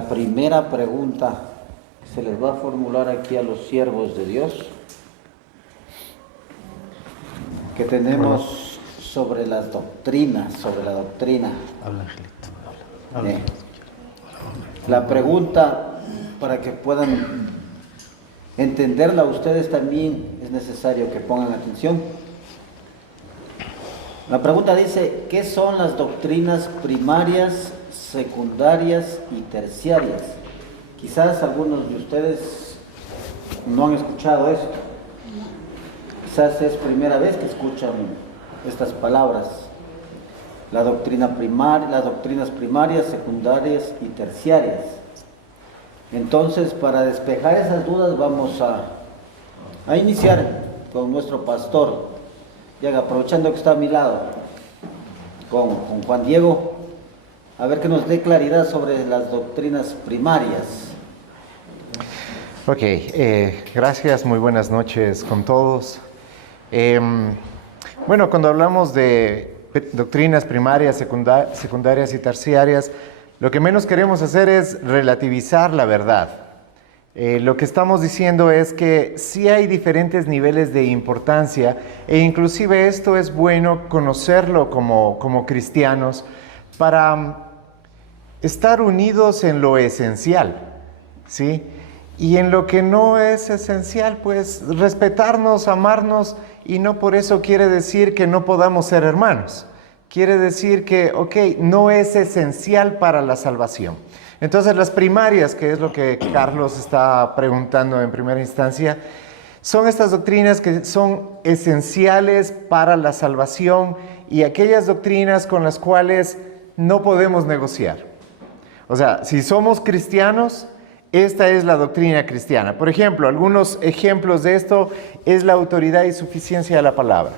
La primera pregunta se les va a formular aquí a los siervos de Dios que tenemos sobre las doctrinas, sobre la doctrina. Habla, Angelito. Habla. La pregunta, para que puedan entenderla ustedes también, es necesario que pongan atención. La pregunta dice, ¿qué son las doctrinas primarias, secundarias y terciarias? Quizás algunos de ustedes no han escuchado esto. Quizás es primera vez que escuchan estas palabras. La doctrina primaria, las doctrinas primarias, secundarias y terciarias. Entonces, para despejar esas dudas, vamos a iniciar con nuestro pastor. Y aprovechando que está a mi lado, con Juan Diego, a ver que nos dé claridad sobre las doctrinas primarias. Ok, gracias, muy buenas noches con todos. Bueno, cuando hablamos de doctrinas primarias, secundarias y terciarias, lo que menos queremos hacer es relativizar la verdad. Lo que estamos diciendo es que sí hay diferentes niveles de importancia e inclusive esto es bueno conocerlo como cristianos para estar unidos en lo esencial, ¿sí? Y en lo que no es esencial, pues respetarnos, amarnos, y no por eso quiere decir que no podamos ser hermanos. Quiere decir que, no es esencial para la salvación. Entonces las primarias, que es lo que Carlos está preguntando en primera instancia, son estas doctrinas que son esenciales para la salvación y aquellas doctrinas con las cuales no podemos negociar. O sea, si somos cristianos, esta es la doctrina cristiana. Por ejemplo, algunos ejemplos de esto es la autoridad y suficiencia de la palabra.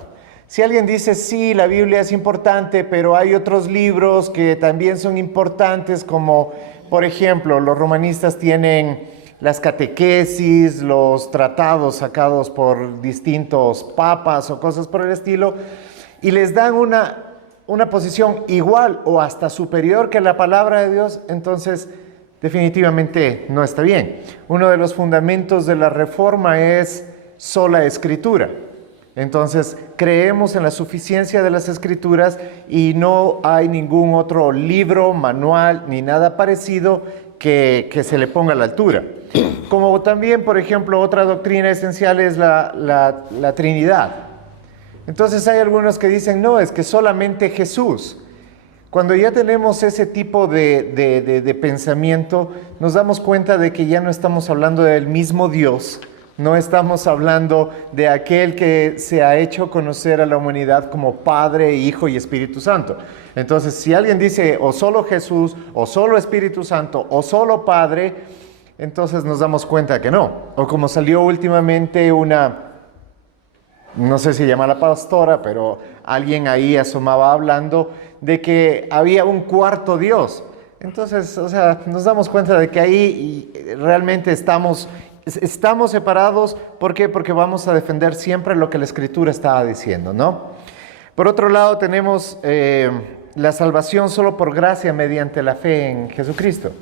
Si alguien dice, sí, la Biblia es importante, pero hay otros libros que también son importantes, como, por ejemplo, los romanistas tienen las catequesis, los tratados sacados por distintos papas o cosas por el estilo, y les dan una posición igual o hasta superior que la palabra de Dios, entonces definitivamente no está bien. Uno de los fundamentos de la Reforma es sola Escritura. Entonces, creemos en la suficiencia de las Escrituras y no hay ningún otro libro, manual, ni nada parecido que se le ponga a la altura. Como también, por ejemplo, otra doctrina esencial es la Trinidad. Entonces, hay algunos que dicen, no, es que solamente Jesús. Cuando ya tenemos ese tipo de pensamiento, nos damos cuenta de que ya no estamos hablando del mismo Dios. No estamos hablando de aquel que se ha hecho conocer a la humanidad como Padre, Hijo y Espíritu Santo. Entonces, si alguien dice o solo Jesús, o solo Espíritu Santo, o solo Padre, entonces nos damos cuenta que no. O como salió últimamente no sé si llama la pastora, pero alguien ahí asomaba hablando de que había un cuarto Dios. Entonces, nos damos cuenta de que ahí realmente estamos separados. ¿Por qué? Porque vamos a defender siempre lo que la Escritura estaba diciendo, ¿no? Por otro lado, tenemos la salvación solo por gracia mediante la fe en Jesucristo.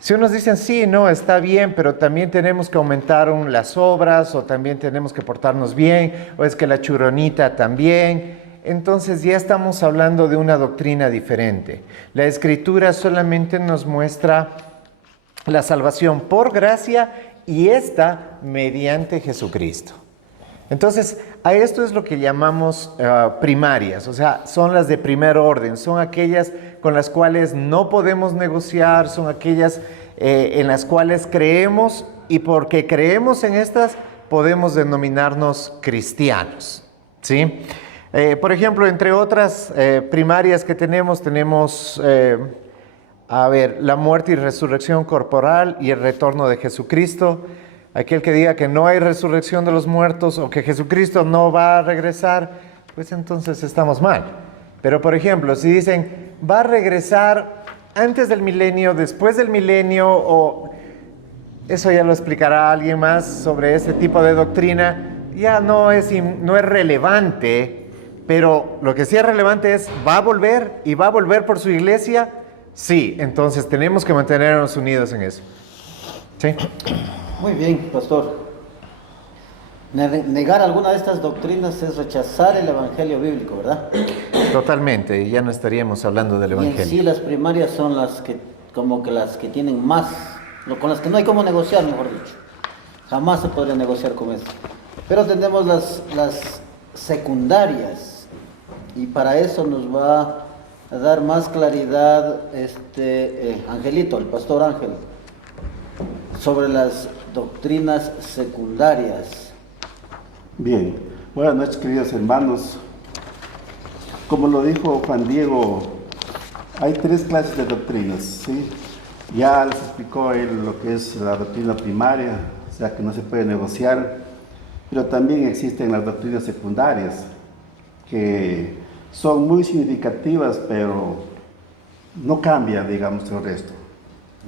Si unos dicen, sí, no, está bien, pero también tenemos que aumentar las obras, o también tenemos que portarnos bien, o es que la churonita también, entonces ya estamos hablando de una doctrina diferente. La Escritura solamente nos muestra la salvación por gracia y esta mediante Jesucristo. Entonces, a esto es lo que llamamos primarias, o sea, son las de primer orden, son aquellas con las cuales no podemos negociar, son aquellas en las cuales creemos y porque creemos en estas podemos denominarnos cristianos, ¿sí? Por ejemplo, entre otras primarias que tenemos la muerte y resurrección corporal y el retorno de Jesucristo. Aquel que diga que no hay resurrección de los muertos o que Jesucristo no va a regresar, pues entonces estamos mal. Pero por ejemplo, si dicen, va a regresar antes del milenio, después del milenio, o eso ya lo explicará alguien más sobre ese tipo de doctrina, ya no es relevante, pero lo que sí es relevante es, ¿va a volver y va a volver por su iglesia? Sí, entonces tenemos que mantenernos unidos en eso. Sí. Muy bien, pastor. Negar alguna de estas doctrinas es rechazar el evangelio bíblico, ¿verdad? Totalmente, ya no estaríamos hablando del Y en sí evangelio. las primarias son las que, como que las que tienen más, con las que no hay cómo negociar, mejor dicho. Jamás se podría negociar con eso. Pero tenemos las secundarias, y para eso nos va a dar más claridad Angelito, el pastor Ángel, sobre las doctrinas secundarias. Bien, buenas noches queridos hermanos. Como lo dijo Juan Diego, hay tres clases de doctrinas, ¿sí? Ya les explicó él lo que es la doctrina primaria, o sea que no se puede negociar, pero también existen las doctrinas secundarias, que son muy significativas, pero no cambian, digamos, el resto.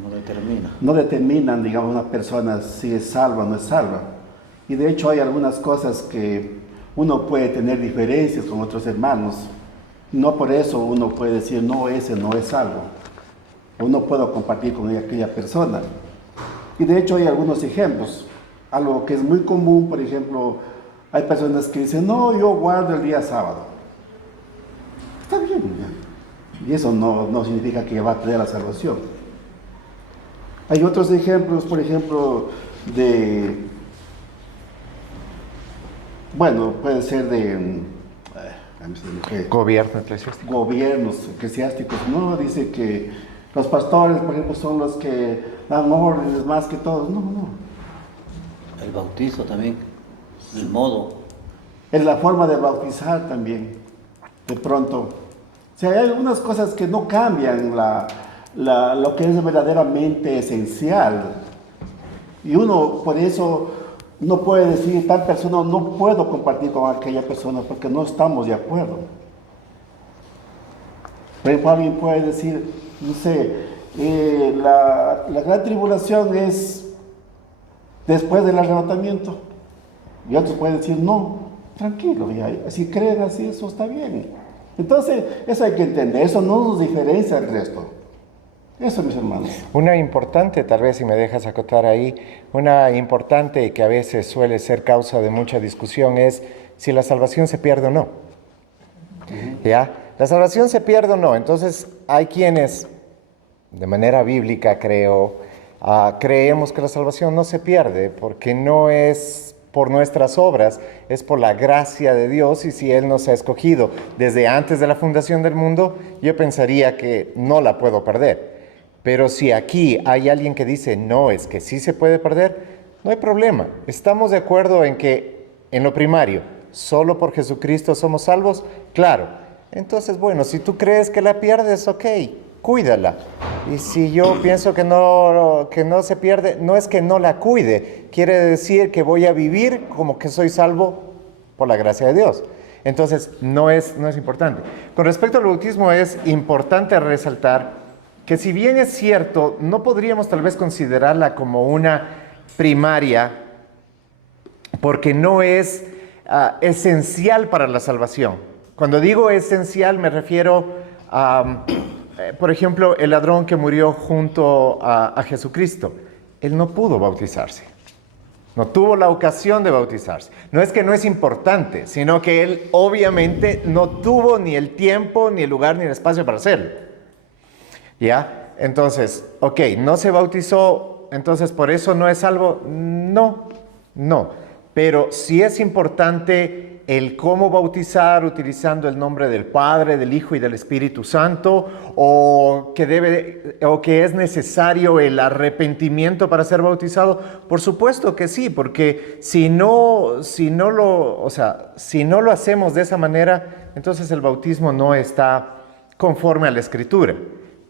No determina. No determinan, digamos, una persona si es salva o no es salva. Y de hecho hay algunas cosas que uno puede tener diferencias con otros hermanos. No por eso uno puede decir, no, ese no es salvo. O no puedo compartir con aquella persona. Y de hecho hay algunos ejemplos. Algo que es muy común, por ejemplo, hay personas que dicen, no, yo guardo el día sábado. Está bien. Y eso no significa que va a tener la salvación. Hay otros ejemplos, por ejemplo, puede ser de Gobierno eclesiástico. gobiernos eclesiásticos, ¿no? Dice que los pastores, por ejemplo, son los que dan órdenes más que todos. No. El bautizo también, el modo. Es la forma de bautizar también, de pronto. O sea, hay algunas cosas que no cambian lo que es verdaderamente esencial. Y uno, por eso, no puede decir, tal persona no puedo compartir con aquella persona porque no estamos de acuerdo. Por ejemplo, alguien puede decir, no sé, la gran tribulación es después del arrebatamiento. Y otros pueden decir, no, tranquilo, si creen así, eso está bien. Entonces, eso hay que entender, eso no nos diferencia del resto. Eso, mis hermanos. Una importante, tal vez si me dejas acotar ahí, una importante que a veces suele ser causa de mucha discusión es si la salvación se pierde o no. ¿Ya? La salvación se pierde o no. Entonces hay quienes, de manera bíblica creo, creemos que la salvación no se pierde porque no es por nuestras obras, es por la gracia de Dios, y si Él nos ha escogido desde antes de la fundación del mundo, yo pensaría que no la puedo perder. Pero si aquí hay alguien que dice, no, es que sí se puede perder, no hay problema. Estamos de acuerdo en que, en lo primario, solo por Jesucristo somos salvos, claro. Entonces, bueno, si tú crees que la pierdes, ok, cuídala. Y si yo pienso que no se pierde, no es que no la cuide, quiere decir que voy a vivir como que soy salvo por la gracia de Dios. Entonces, no es importante. Con respecto al bautismo, es importante resaltar que si bien es cierto, no podríamos tal vez considerarla como una primaria, porque no es esencial para la salvación. Cuando digo esencial me refiero a, por ejemplo, el ladrón que murió junto a Jesucristo. Él no pudo bautizarse, no tuvo la ocasión de bautizarse. No es que no es importante, sino que él obviamente no tuvo ni el tiempo, ni el lugar, ni el espacio para hacerlo. ¿Ya? Entonces, ok, no se bautizó, entonces por eso no es salvo. No. Pero sí es importante el cómo bautizar utilizando el nombre del Padre, del Hijo y del Espíritu Santo, o que es necesario el arrepentimiento para ser bautizado. Por supuesto que sí, porque si no lo hacemos de esa manera, entonces el bautismo no está conforme a la Escritura.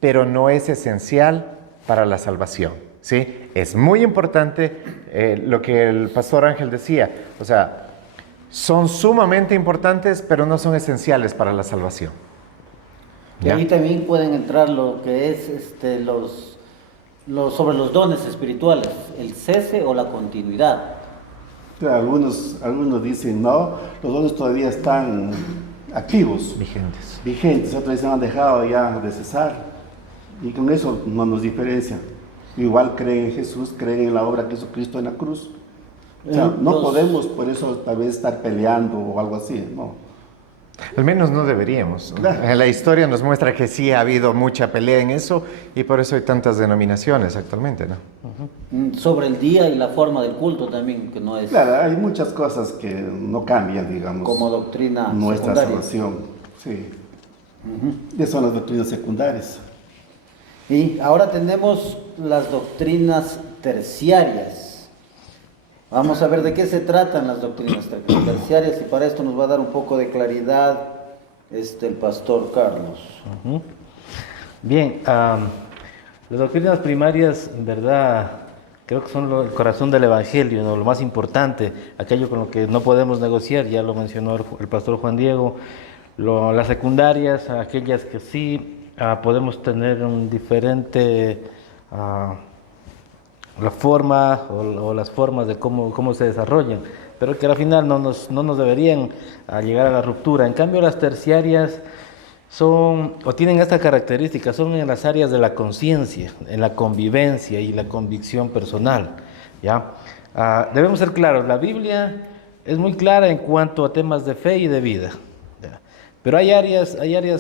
Pero no es esencial para la salvación, ¿sí? Es muy importante lo que el pastor Ángel decía, o sea, son sumamente importantes, pero no son esenciales para la salvación. Y ahí también pueden entrar lo que es sobre los dones espirituales, el cese o la continuidad. Algunos dicen, no, los dones todavía están activos. Vigentes. Otros dicen, han dejado ya de cesar. Y con eso no nos diferencia. Igual creen en Jesús, creen en la obra de Jesucristo en la cruz. O sea, no podemos por eso tal vez estar peleando o algo así, no. Al menos no deberíamos. Claro. La historia nos muestra que sí ha habido mucha pelea en eso y por eso hay tantas denominaciones actualmente, ¿no? Sobre el día y la forma del culto también, que no es Claro, hay muchas cosas que no cambian, digamos. como doctrina nuestra secundaria. salvación. Sí. Esas son las doctrinas secundarias. Y ahora tenemos las doctrinas terciarias. Vamos a ver de qué se tratan las doctrinas terciarias y para esto nos va a dar un poco de claridad el pastor Carlos. Bien, las doctrinas primarias, en verdad, creo que son el corazón del Evangelio, ¿no? Lo más importante, aquello con lo que no podemos negociar, ya lo mencionó el pastor Juan Diego. Las secundarias, aquellas que sí podemos tener un diferente... la forma o las formas de cómo se desarrollan, pero que al final no nos deberían llegar a la ruptura. En cambio, las terciarias son o tienen esta característica, son en las áreas de la conciencia, en la convivencia y la convicción personal, ¿ya? Debemos ser claros, la Biblia es muy clara en cuanto a temas de fe y de vida, ¿ya? Pero hay áreas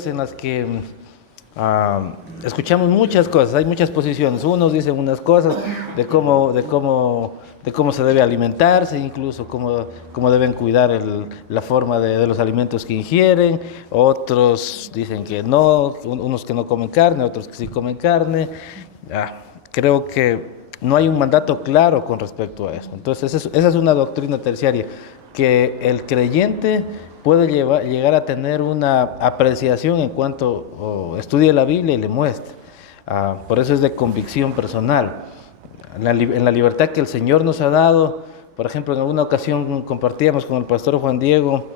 en las que escuchamos muchas cosas, hay muchas posiciones. Unos dicen unas cosas de cómo se debe alimentarse, incluso cómo deben cuidar la forma de los alimentos que ingieren. Otros dicen que no, unos que no comen carne, otros que sí comen carne. Creo que no hay un mandato claro con respecto a eso. Entonces esa es una doctrina terciaria que el creyente puede llegar a tener una apreciación en cuanto estudie la Biblia y le muestre. Por eso es de convicción personal. En la libertad que el Señor nos ha dado, por ejemplo, en alguna ocasión compartíamos con el pastor Juan Diego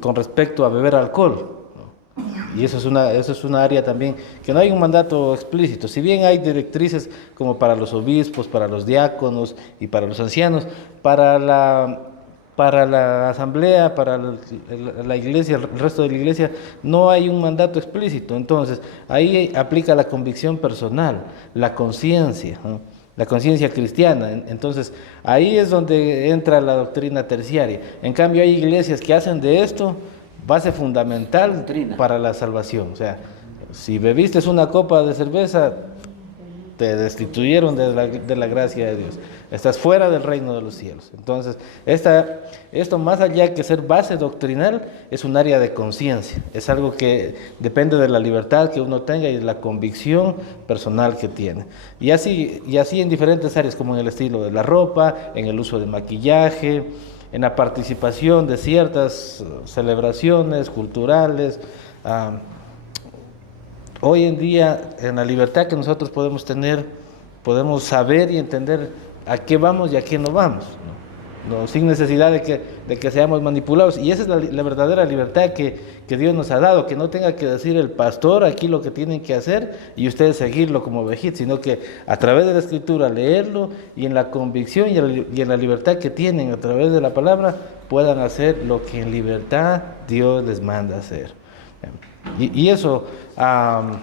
con respecto a beber alcohol, ¿no? Y eso es una área también que no hay un mandato explícito. Si bien hay directrices como para los obispos, para los diáconos y para los ancianos, para la asamblea, para la iglesia, el resto de la iglesia, no hay un mandato explícito. Entonces, ahí aplica la convicción personal, la conciencia, ¿no? La conciencia cristiana. Entonces, ahí es donde entra la doctrina terciaria. En cambio, hay iglesias que hacen de esto base fundamental Doctrina para la salvación. O sea, si bebiste una copa de cerveza, te destituyeron de la gracia de Dios. Estás fuera del reino de los cielos. Entonces, esto más allá que ser base doctrinal, es un área de conciencia. Es algo que depende de la libertad que uno tenga y de la convicción personal que tiene. Y así en diferentes áreas, como en el estilo de la ropa, en el uso de maquillaje, en la participación de ciertas celebraciones culturales. Hoy en día, en la libertad que nosotros podemos tener, podemos saber y entender a qué vamos y a qué no vamos, ¿no? No, sin necesidad de que seamos manipulados. Y esa es la verdadera libertad que Dios nos ha dado, que no tenga que decir el pastor aquí lo que tienen que hacer y ustedes seguirlo como ovejitas, sino que a través de la Escritura leerlo y en la convicción y en la libertad que tienen a través de la palabra puedan hacer lo que en libertad Dios les manda hacer. Y eso, la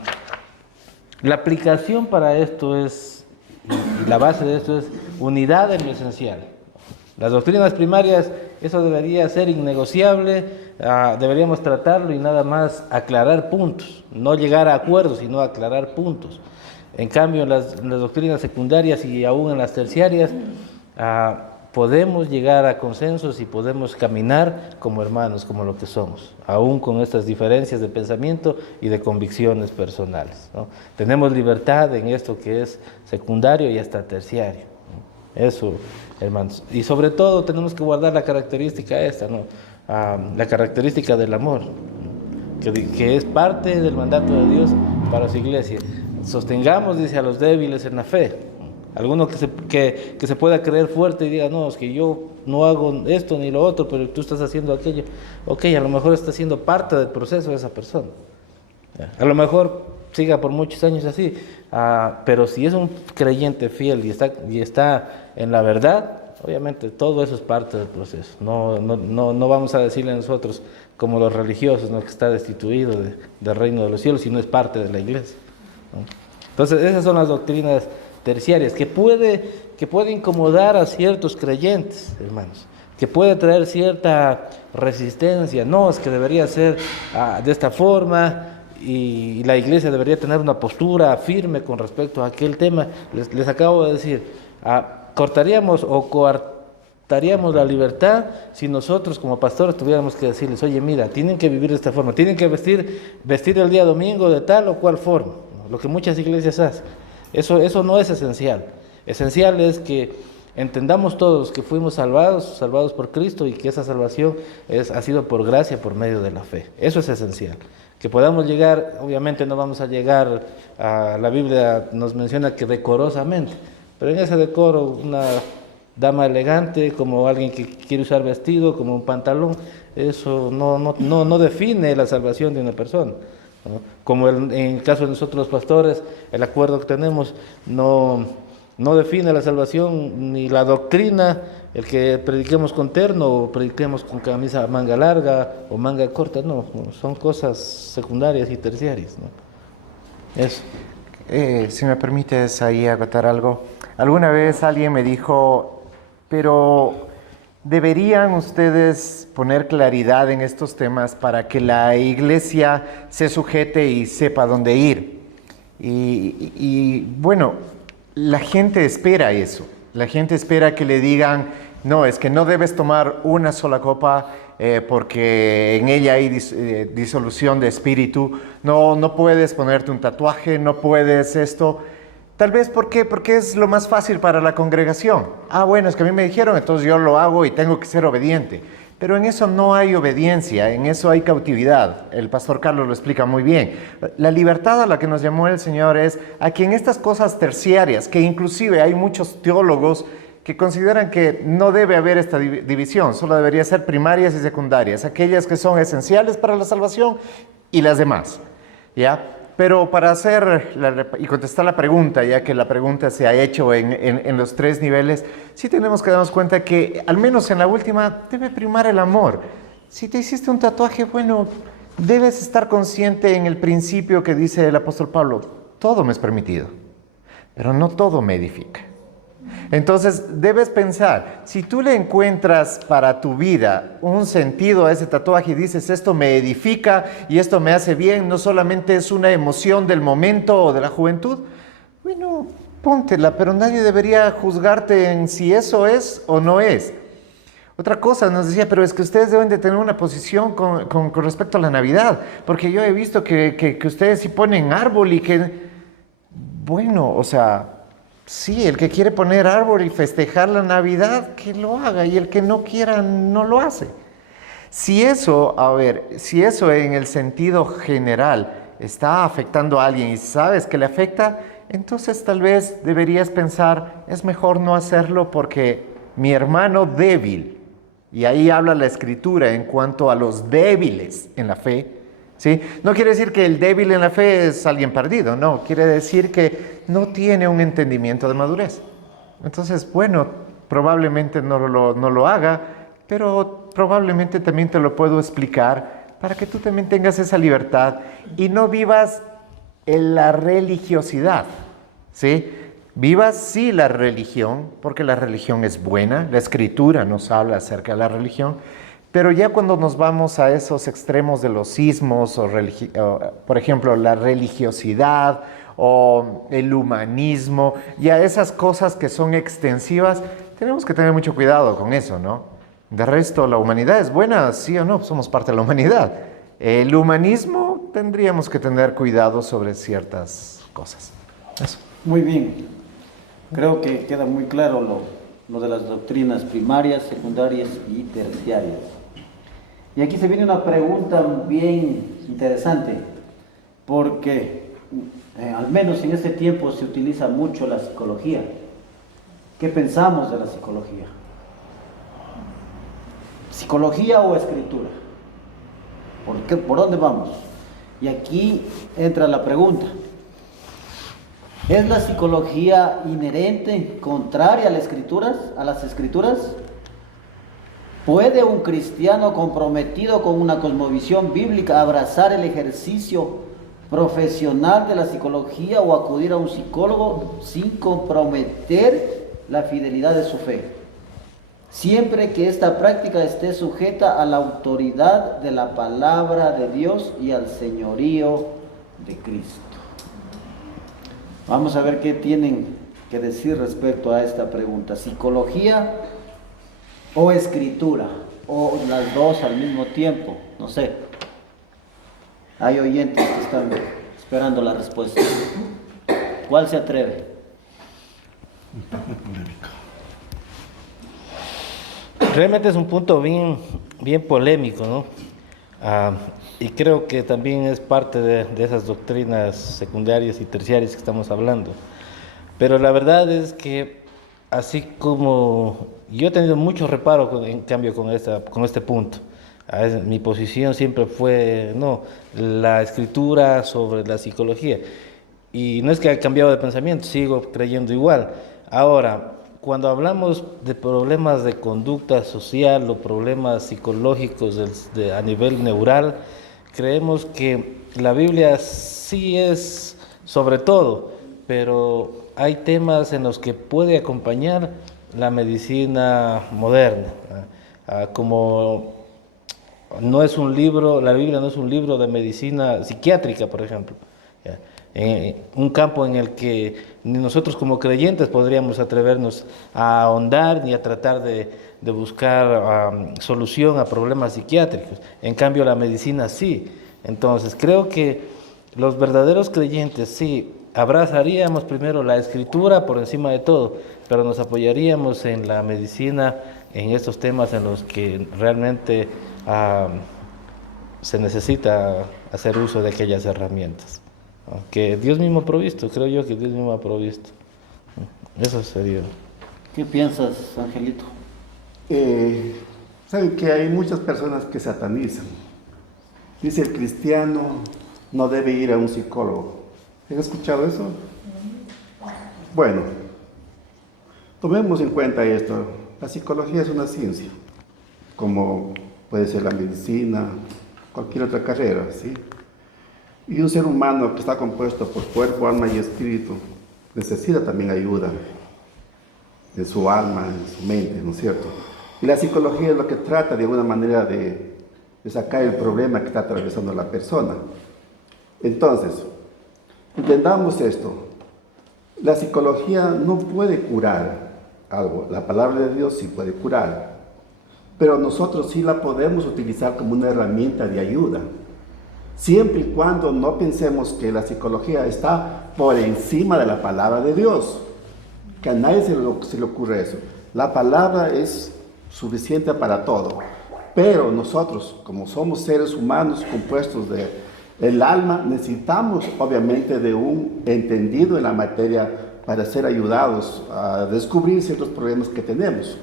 aplicación para esto es, y la base de esto es unidad en lo esencial. Las doctrinas primarias, eso debería ser innegociable, deberíamos tratarlo y nada más aclarar puntos, no llegar a acuerdos, sino aclarar puntos. En cambio, en las doctrinas secundarias y aún en las terciarias, podemos llegar a consensos y podemos caminar como hermanos, como lo que somos, aún con estas diferencias de pensamiento y de convicciones personales, ¿no? Tenemos libertad en esto que es secundario y hasta terciario, ¿no? Eso, hermanos. Y sobre todo tenemos que guardar la característica esta, ¿no? La característica del amor, que es parte del mandato de Dios para su iglesia. Sostengamos, dice, a los débiles en la fe. Alguno que se pueda creer fuerte y diga, no, es que yo no hago esto ni lo otro, pero tú estás haciendo aquello. Ok, a lo mejor está siendo parte del proceso de esa persona. A lo mejor siga por muchos años así, pero si es un creyente fiel y está en la verdad, obviamente todo eso es parte del proceso. No vamos a decirle a nosotros, como los religiosos, ¿no?, que está destituido del reino de los cielos, sino es parte de la iglesia. ¿no? Entonces, esas son las doctrinas terciarias, que puede incomodar a ciertos creyentes, hermanos, que puede traer cierta resistencia. No, es que debería ser de esta forma, y la iglesia debería tener una postura firme con respecto a aquel tema. Les acabo de decir, cortaríamos o coartaríamos la libertad si nosotros como pastores tuviéramos que decirles, oye, mira, tienen que vivir de esta forma, tienen que vestir el día domingo de tal o cual forma, ¿no? Lo que muchas iglesias hacen. Eso no es esencial. Esencial es que entendamos todos que fuimos salvados por Cristo, y que esa salvación ha sido por gracia, por medio de la fe. Eso es esencial. Que podamos llegar, obviamente no vamos a llegar la Biblia nos menciona que decorosamente, pero en ese decoro, una dama elegante, como alguien que quiere usar vestido, como un pantalón, eso no define la salvación de una persona, ¿no? Como en el caso de nosotros los pastores, el acuerdo que tenemos no define la salvación ni la doctrina, el que prediquemos con terno o prediquemos con camisa manga larga o manga corta, no, son cosas secundarias y terciarias, ¿no? Eso. Si me permites ahí agotar algo. Alguna vez alguien me dijo, pero deberían ustedes poner claridad en estos temas para que la iglesia se sujete y sepa dónde ir. Y bueno, la gente espera eso. La gente espera que le digan, no, es que no debes tomar una sola copa porque en ella hay disolución de espíritu. No puedes ponerte un tatuaje, no puedes esto. Tal vez porque es lo más fácil para la congregación. Bueno, es que a mí me dijeron, entonces yo lo hago y tengo que ser obediente. Pero en eso no hay obediencia, en eso hay cautividad. El pastor Carlos lo explica muy bien. La libertad a la que nos llamó el Señor es a que en estas cosas terciarias, que inclusive hay muchos teólogos que consideran que no debe haber esta división, solo debería ser primarias y secundarias, aquellas que son esenciales para la salvación y las demás, ¿ya? Pero para hacer y contestar la pregunta, ya que la pregunta se ha hecho en los tres niveles, sí tenemos que darnos cuenta que, al menos en la última, debe primar el amor. Si te hiciste un tatuaje, bueno, debes estar consciente en el principio que dice el apóstol Pablo, todo me es permitido, pero no todo me edifica. Entonces debes pensar, si tú le encuentras para tu vida un sentido a ese tatuaje y dices, esto me edifica y esto me hace bien, no solamente es una emoción del momento o de la juventud, bueno, póntela, pero nadie debería juzgarte en si eso es o no es. Otra cosa nos decía, pero es que ustedes deben de tener una posición con respecto a la Navidad, porque yo he visto que ustedes sí ponen árbol y que, bueno, o sea, sí, el que quiere poner árbol y festejar la Navidad, que lo haga, y el que no quiera, no lo hace. Si eso en el sentido general está afectando a alguien y sabes que le afecta, entonces tal vez deberías pensar, es mejor no hacerlo porque mi hermano débil, y ahí habla la Escritura en cuanto a los débiles en la fe, ¿sí? No quiere decir que el débil en la fe es alguien perdido, no, quiere decir que no tiene un entendimiento de madurez. Entonces, bueno, probablemente no lo haga, pero probablemente también te lo puedo explicar para que tú también tengas esa libertad y no vivas en la religiosidad, ¿sí? Vivas sí la religión, porque la religión es buena, la Escritura nos habla acerca de la religión, pero ya cuando nos vamos a esos extremos de los sismos, por ejemplo, la religiosidad o el humanismo, y a esas cosas que son extensivas, tenemos que tener mucho cuidado con eso, ¿no? De resto, la humanidad es buena, sí o no, somos parte de la humanidad. El humanismo, tendríamos que tener cuidado sobre ciertas cosas. Eso. Muy bien. Creo que queda muy claro lo de las doctrinas primarias, secundarias y terciarias. Y aquí se viene una pregunta bien interesante, porque al menos en este tiempo se utiliza mucho la psicología. ¿Qué pensamos de la psicología? ¿Psicología o escritura? ¿Por dónde vamos? Y aquí entra la pregunta. ¿Es la psicología inherente, contraria a las escrituras? ¿Puede un cristiano comprometido con una cosmovisión bíblica abrazar el ejercicio profesional de la psicología o acudir a un psicólogo sin comprometer la fidelidad de su fe, siempre que esta práctica esté sujeta a la autoridad de la palabra de Dios y al señorío de Cristo. Vamos a ver qué tienen que decir respecto a esta pregunta. ¿Psicología o escritura? O las dos al mismo tiempo, no sé. Hay oyentes que están esperando la respuesta. ¿Cuál se atreve? Realmente es un punto bien polémico, ¿no? Y creo que también es parte de esas doctrinas secundarias y terciarias que estamos hablando. Pero la verdad es que, así como yo he tenido mucho reparo, en cambio, con este punto. Mi posición siempre fue, no, la escritura sobre la psicología. Y no es que haya cambiado de pensamiento, sigo creyendo igual. Ahora, cuando hablamos de problemas de conducta social o problemas psicológicos a nivel neural, creemos que la Biblia sí es sobre todo, pero hay temas en los que puede acompañar la medicina moderna, como no es un libro, la Biblia no es un libro de medicina psiquiátrica, por ejemplo. Un campo en el que ni nosotros como creyentes podríamos atrevernos a ahondar ni a tratar de buscar solución a problemas psiquiátricos. En cambio, la medicina sí. Entonces, creo que los verdaderos creyentes sí abrazaríamos primero la escritura por encima de todo, pero nos apoyaríamos en la medicina en estos temas en los que realmente se necesita hacer uso de aquellas herramientas que Dios mismo ha provisto. Creo yo que Dios mismo ha provisto. Eso sería. ¿Qué piensas, Angelito? Saben que hay muchas personas que satanizan. Dice, el cristiano no debe ir a un psicólogo. ¿Han escuchado eso? Bueno, tomemos en cuenta esto. La psicología es una ciencia, como puede ser la medicina, cualquier otra carrera, ¿sí? Y un ser humano que está compuesto por cuerpo, alma y espíritu necesita también ayuda en su alma, en su mente, ¿no es cierto? Y la psicología es lo que trata de alguna manera de sacar el problema que está atravesando la persona. Entonces, entendamos esto. La psicología no puede curar algo. La palabra de Dios sí puede curar. Pero nosotros sí la podemos utilizar como una herramienta de ayuda. Siempre y cuando no pensemos que la psicología está por encima de la palabra de Dios. Que a nadie se le ocurre eso. La palabra es suficiente para todo. Pero nosotros, como somos seres humanos compuestos del alma, necesitamos obviamente de un entendido en la materia para ser ayudados a descubrir ciertos problemas que tenemos.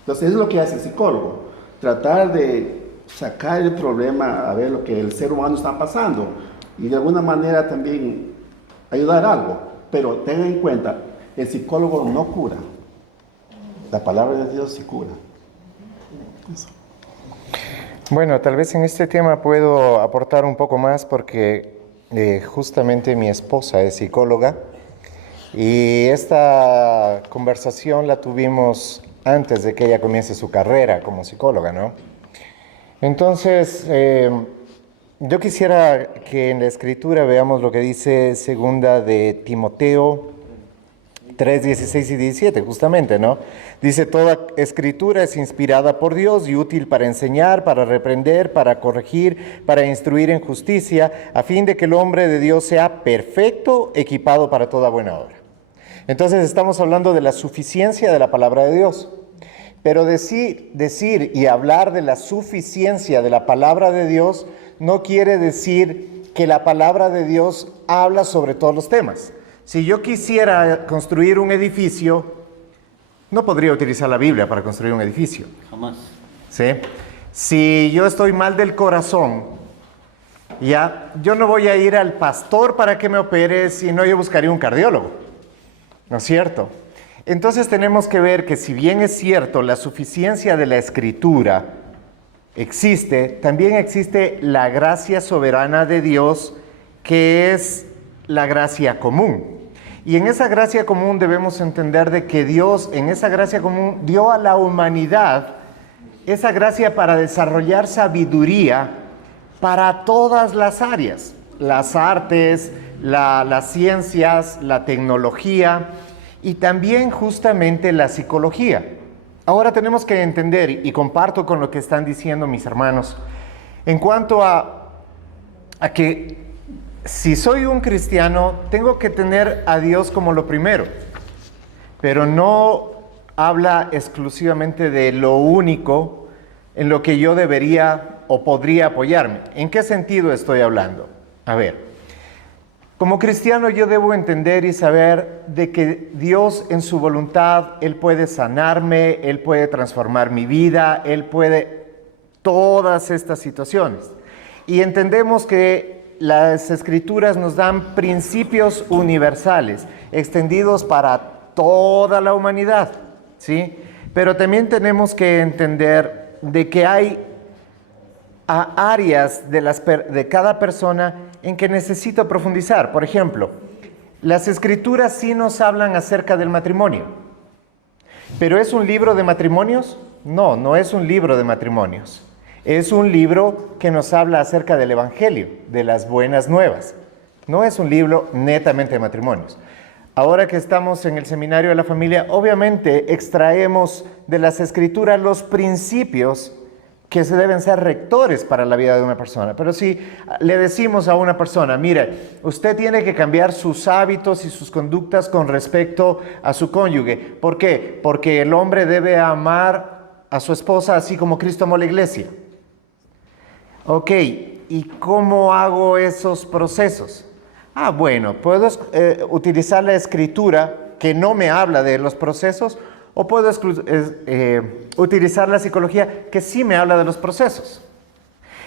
Entonces es lo que hace el psicólogo, tratar de sacar el problema, a ver lo que el ser humano está pasando y de alguna manera también ayudar algo. Pero tengan en cuenta, el psicólogo no cura, la palabra de Dios sí cura. Eso. Bueno, tal vez en este tema puedo aportar un poco más porque justamente mi esposa es psicóloga y esta conversación la tuvimos antes de que ella comience su carrera como psicóloga, ¿no? Entonces, yo quisiera que en la Escritura veamos lo que dice segunda de Timoteo 3, 16 y 17, justamente, ¿no? Dice, toda escritura es inspirada por Dios y útil para enseñar, para reprender, para corregir, para instruir en justicia, a fin de que el hombre de Dios sea perfecto, equipado para toda buena obra. Entonces estamos hablando de la suficiencia de la palabra de Dios. Pero decir y hablar de la suficiencia de la palabra de Dios no quiere decir que la palabra de Dios habla sobre todos los temas. Si yo quisiera construir un edificio, no podría utilizar la Biblia para construir un edificio. Jamás. ¿Sí? Si yo estoy mal del corazón, ya, yo no voy a ir al pastor para que me opere, sino yo buscaría un cardiólogo. ¿No es cierto? Entonces tenemos que ver que si bien es cierto la suficiencia de la Escritura existe, también existe la gracia soberana de Dios que es la gracia común. Y en esa gracia común debemos entender de que Dios, en esa gracia común, dio a la humanidad esa gracia para desarrollar sabiduría para todas las áreas, las artes, las ciencias, la tecnología y también justamente la psicología. Ahora tenemos que entender, y comparto con lo que están diciendo mis hermanos, en cuanto a que si soy un cristiano, tengo que tener a Dios como lo primero, pero no habla exclusivamente de lo único en lo que yo debería o podría apoyarme. ¿En qué sentido estoy hablando? A ver, como cristiano yo debo entender y saber de que Dios en su voluntad, Él puede sanarme, Él puede transformar mi vida, Él puede todas estas situaciones. Y entendemos que las Escrituras nos dan principios universales, extendidos para toda la humanidad, ¿sí? Pero también tenemos que entender de que hay áreas de cada persona en que necesito profundizar. Por ejemplo, las Escrituras sí nos hablan acerca del matrimonio. ¿Pero es un libro de matrimonios? No, no es un libro de matrimonios. Es un libro que nos habla acerca del Evangelio, de las buenas nuevas. No es un libro netamente de matrimonios. Ahora que estamos en el Seminario de la Familia, obviamente extraemos de las Escrituras los principios que se deben ser rectores para la vida de una persona. Pero si le decimos a una persona, mire, usted tiene que cambiar sus hábitos y sus conductas con respecto a su cónyuge. ¿Por qué? Porque el hombre debe amar a su esposa así como Cristo amó a la iglesia. Ok, ¿y cómo hago esos procesos? Bueno, puedo utilizar la Escritura que no me habla de los procesos, o puedo utilizar la psicología que sí me habla de los procesos.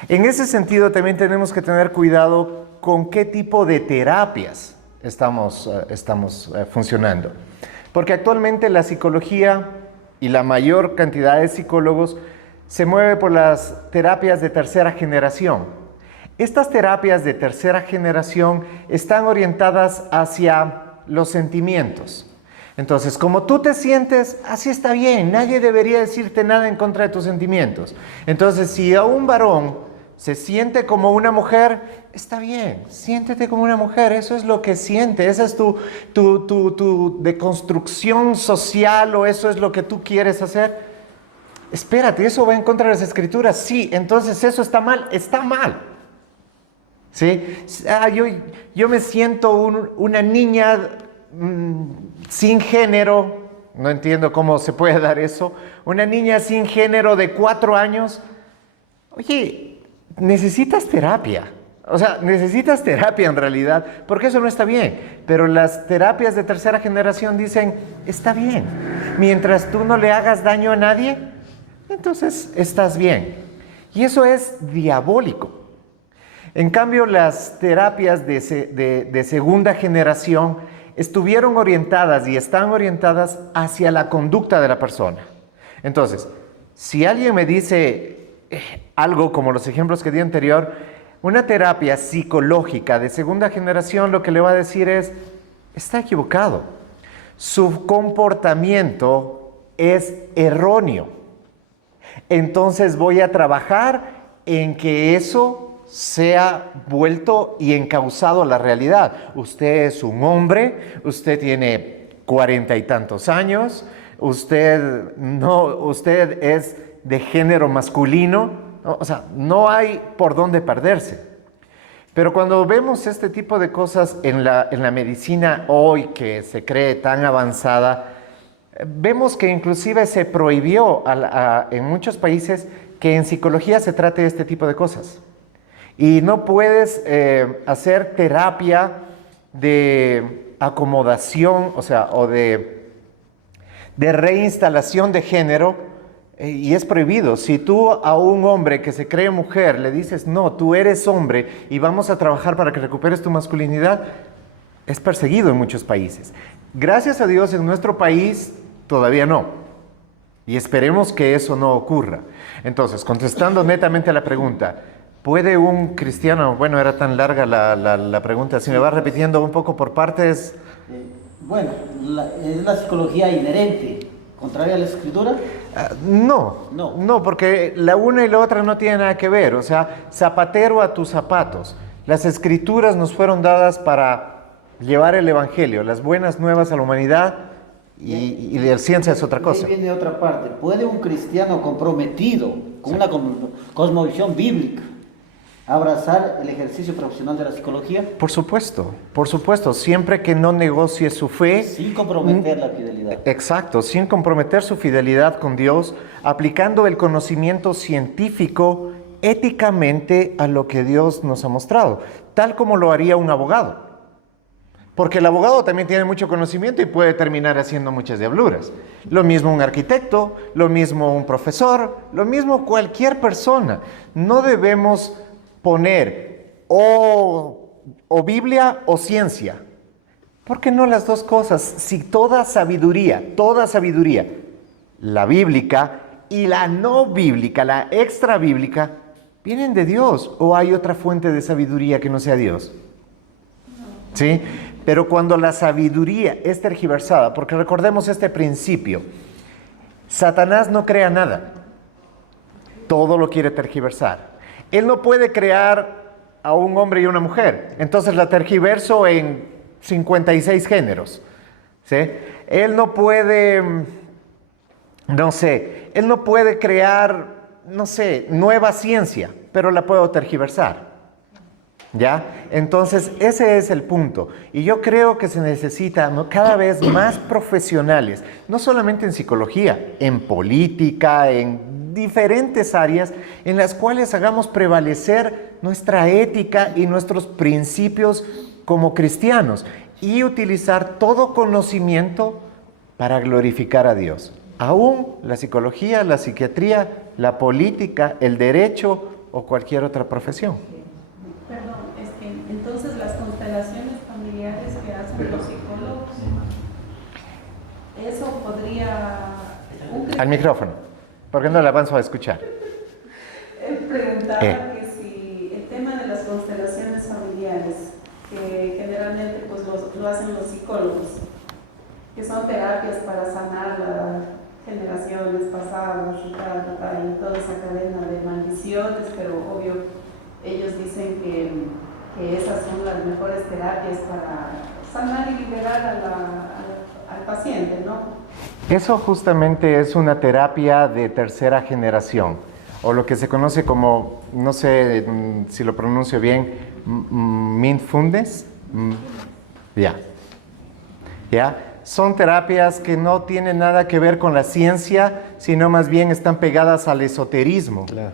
En ese sentido también tenemos que tener cuidado con qué tipo de terapias estamos funcionando. Porque actualmente la psicología y la mayor cantidad de psicólogos se mueve por las terapias de tercera generación. Estas terapias de tercera generación están orientadas hacia los sentimientos. Entonces, como tú te sientes, así está bien. Nadie debería decirte nada en contra de tus sentimientos. Entonces, si a un varón se siente como una mujer, está bien. Siéntete como una mujer. Eso es lo que siente. Esa es tu deconstrucción social, o eso es lo que tú quieres hacer. Espérate, ¿eso va en contra de las Escrituras? Sí, entonces eso está mal. Está mal. ¿Sí? Yo me siento una niña sin género. No entiendo cómo se puede dar eso. Una niña sin género de 4 años. Oye, necesitas terapia. O sea, necesitas terapia en realidad, porque eso no está bien. Pero las terapias de tercera generación dicen, está bien. Mientras tú no le hagas daño a nadie, entonces estás bien. Y eso es diabólico. En cambio, las terapias de segunda generación estuvieron orientadas y están orientadas hacia la conducta de la persona. Entonces, si alguien me dice algo como los ejemplos que di anterior, una terapia psicológica de segunda generación lo que le va a decir es, está equivocado. Su comportamiento es erróneo. Entonces voy a trabajar en que eso sea vuelto y encauzado a la realidad. Usted es un hombre, usted tiene 40 y tantos años, usted es de género masculino, o sea, no hay por dónde perderse. Pero cuando vemos este tipo de cosas en la medicina hoy, que se cree tan avanzada, vemos que inclusive se prohibió en muchos países que en psicología se trate este tipo de cosas. Y no puedes hacer terapia de acomodación, o de reinstalación de género, y es prohibido. Si tú a un hombre que se cree mujer le dices, no, tú eres hombre y vamos a trabajar para que recuperes tu masculinidad, es perseguido en muchos países. Gracias a Dios en nuestro país todavía no. Y esperemos que eso no ocurra. Entonces, contestando netamente a la pregunta, ¿Puede un cristiano, bueno, era tan larga la pregunta, si me va repitiendo un poco por partes? Bueno, es la psicología inherente, contraria a la escritura. No, No. no, porque la una y la otra no tienen nada que ver. O sea, zapatero a tus zapatos. Las escrituras nos fueron dadas para llevar el evangelio, las buenas nuevas a la humanidad, y la ciencia es otra cosa. Ahí viene otra parte. ¿Puede un cristiano comprometido con una cosmovisión bíblica abrazar el ejercicio profesional de la psicología? Por supuesto, siempre que no negocie su fe. Sin comprometer la fidelidad. Exacto, sin comprometer su fidelidad con Dios, aplicando el conocimiento científico éticamente a lo que Dios nos ha mostrado, tal como lo haría un abogado. Porque el abogado también tiene mucho conocimiento y puede terminar haciendo muchas diabluras. Lo mismo un arquitecto, lo mismo un profesor, lo mismo cualquier persona. No debemos poner o Biblia o ciencia. ¿Por qué no las dos cosas? Si toda sabiduría, la bíblica y la no bíblica, la extra bíblica, vienen de Dios, ¿o hay otra fuente de sabiduría que no sea Dios? ¿Sí? Pero cuando la sabiduría es tergiversada, porque recordemos este principio, Satanás no crea nada, todo lo quiere tergiversar. Él no puede crear a un hombre y una mujer, entonces la tergiverso en 56 géneros, ¿sí? Él no puede, él no puede crear, nueva ciencia, pero la puedo tergiversar. ¿Ya? Entonces, ese es el punto. Y yo creo que se necesitan cada vez más profesionales, no solamente en psicología, en política, en diferentes áreas, en las cuales hagamos prevalecer nuestra ética y nuestros principios como cristianos y utilizar todo conocimiento para glorificar a Dios. Aún la psicología, la psiquiatría, la política, el derecho o cualquier otra profesión. Entonces, las constelaciones familiares que hacen los psicólogos, eso podría... Al micrófono, porque no le avanzo a escuchar. Él preguntaba que si el tema de las constelaciones familiares, que generalmente pues lo hacen los psicólogos, que son terapias para sanar las generaciones pasadas y toda esa cadena de maldiciones, pero obvio, ellos dicen que esas son las mejores terapias para sanar y liberar al paciente, ¿no? Eso justamente es una terapia de tercera generación, o lo que se conoce como, no sé si lo pronuncio bien, mindfulness. ¿Ya? Son terapias que no tienen nada que ver con la ciencia, sino más bien están pegadas al esoterismo. Claro.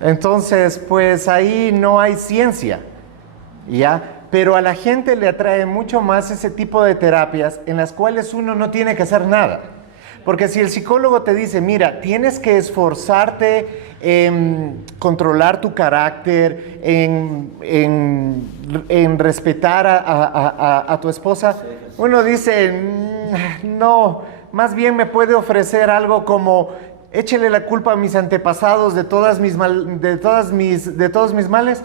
Entonces, pues ahí no hay ciencia. ¿Ya? Pero a la gente le atrae mucho más ese tipo de terapias en las cuales uno no tiene que hacer nada. Porque si el psicólogo te dice, mira, tienes que esforzarte en controlar tu carácter, en respetar a tu esposa, uno dice, no, más bien me puede ofrecer algo como, échele la culpa a mis antepasados de todos mis males.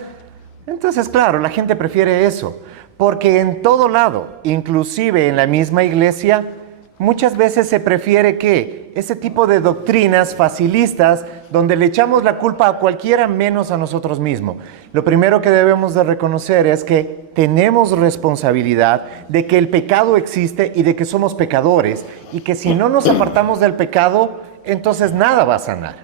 Entonces, claro, la gente prefiere eso, porque en todo lado, inclusive en la misma iglesia, muchas veces se prefiere que ese tipo de doctrinas facilistas, donde le echamos la culpa a cualquiera menos a nosotros mismos. Lo primero que debemos de reconocer es que tenemos responsabilidad de que el pecado existe y de que somos pecadores, y que si no nos apartamos del pecado, entonces nada va a sanar.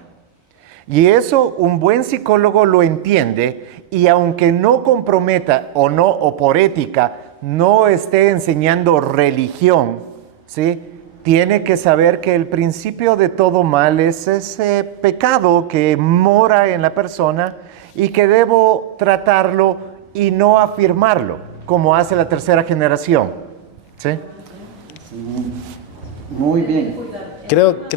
Y eso un buen psicólogo lo entiende, y aunque no comprometa o por ética no esté enseñando religión, ¿sí? Tiene que saber que el principio de todo mal es ese pecado que mora en la persona y que debo tratarlo y no afirmarlo, como hace la tercera generación. ¿Sí? Muy bien. Creo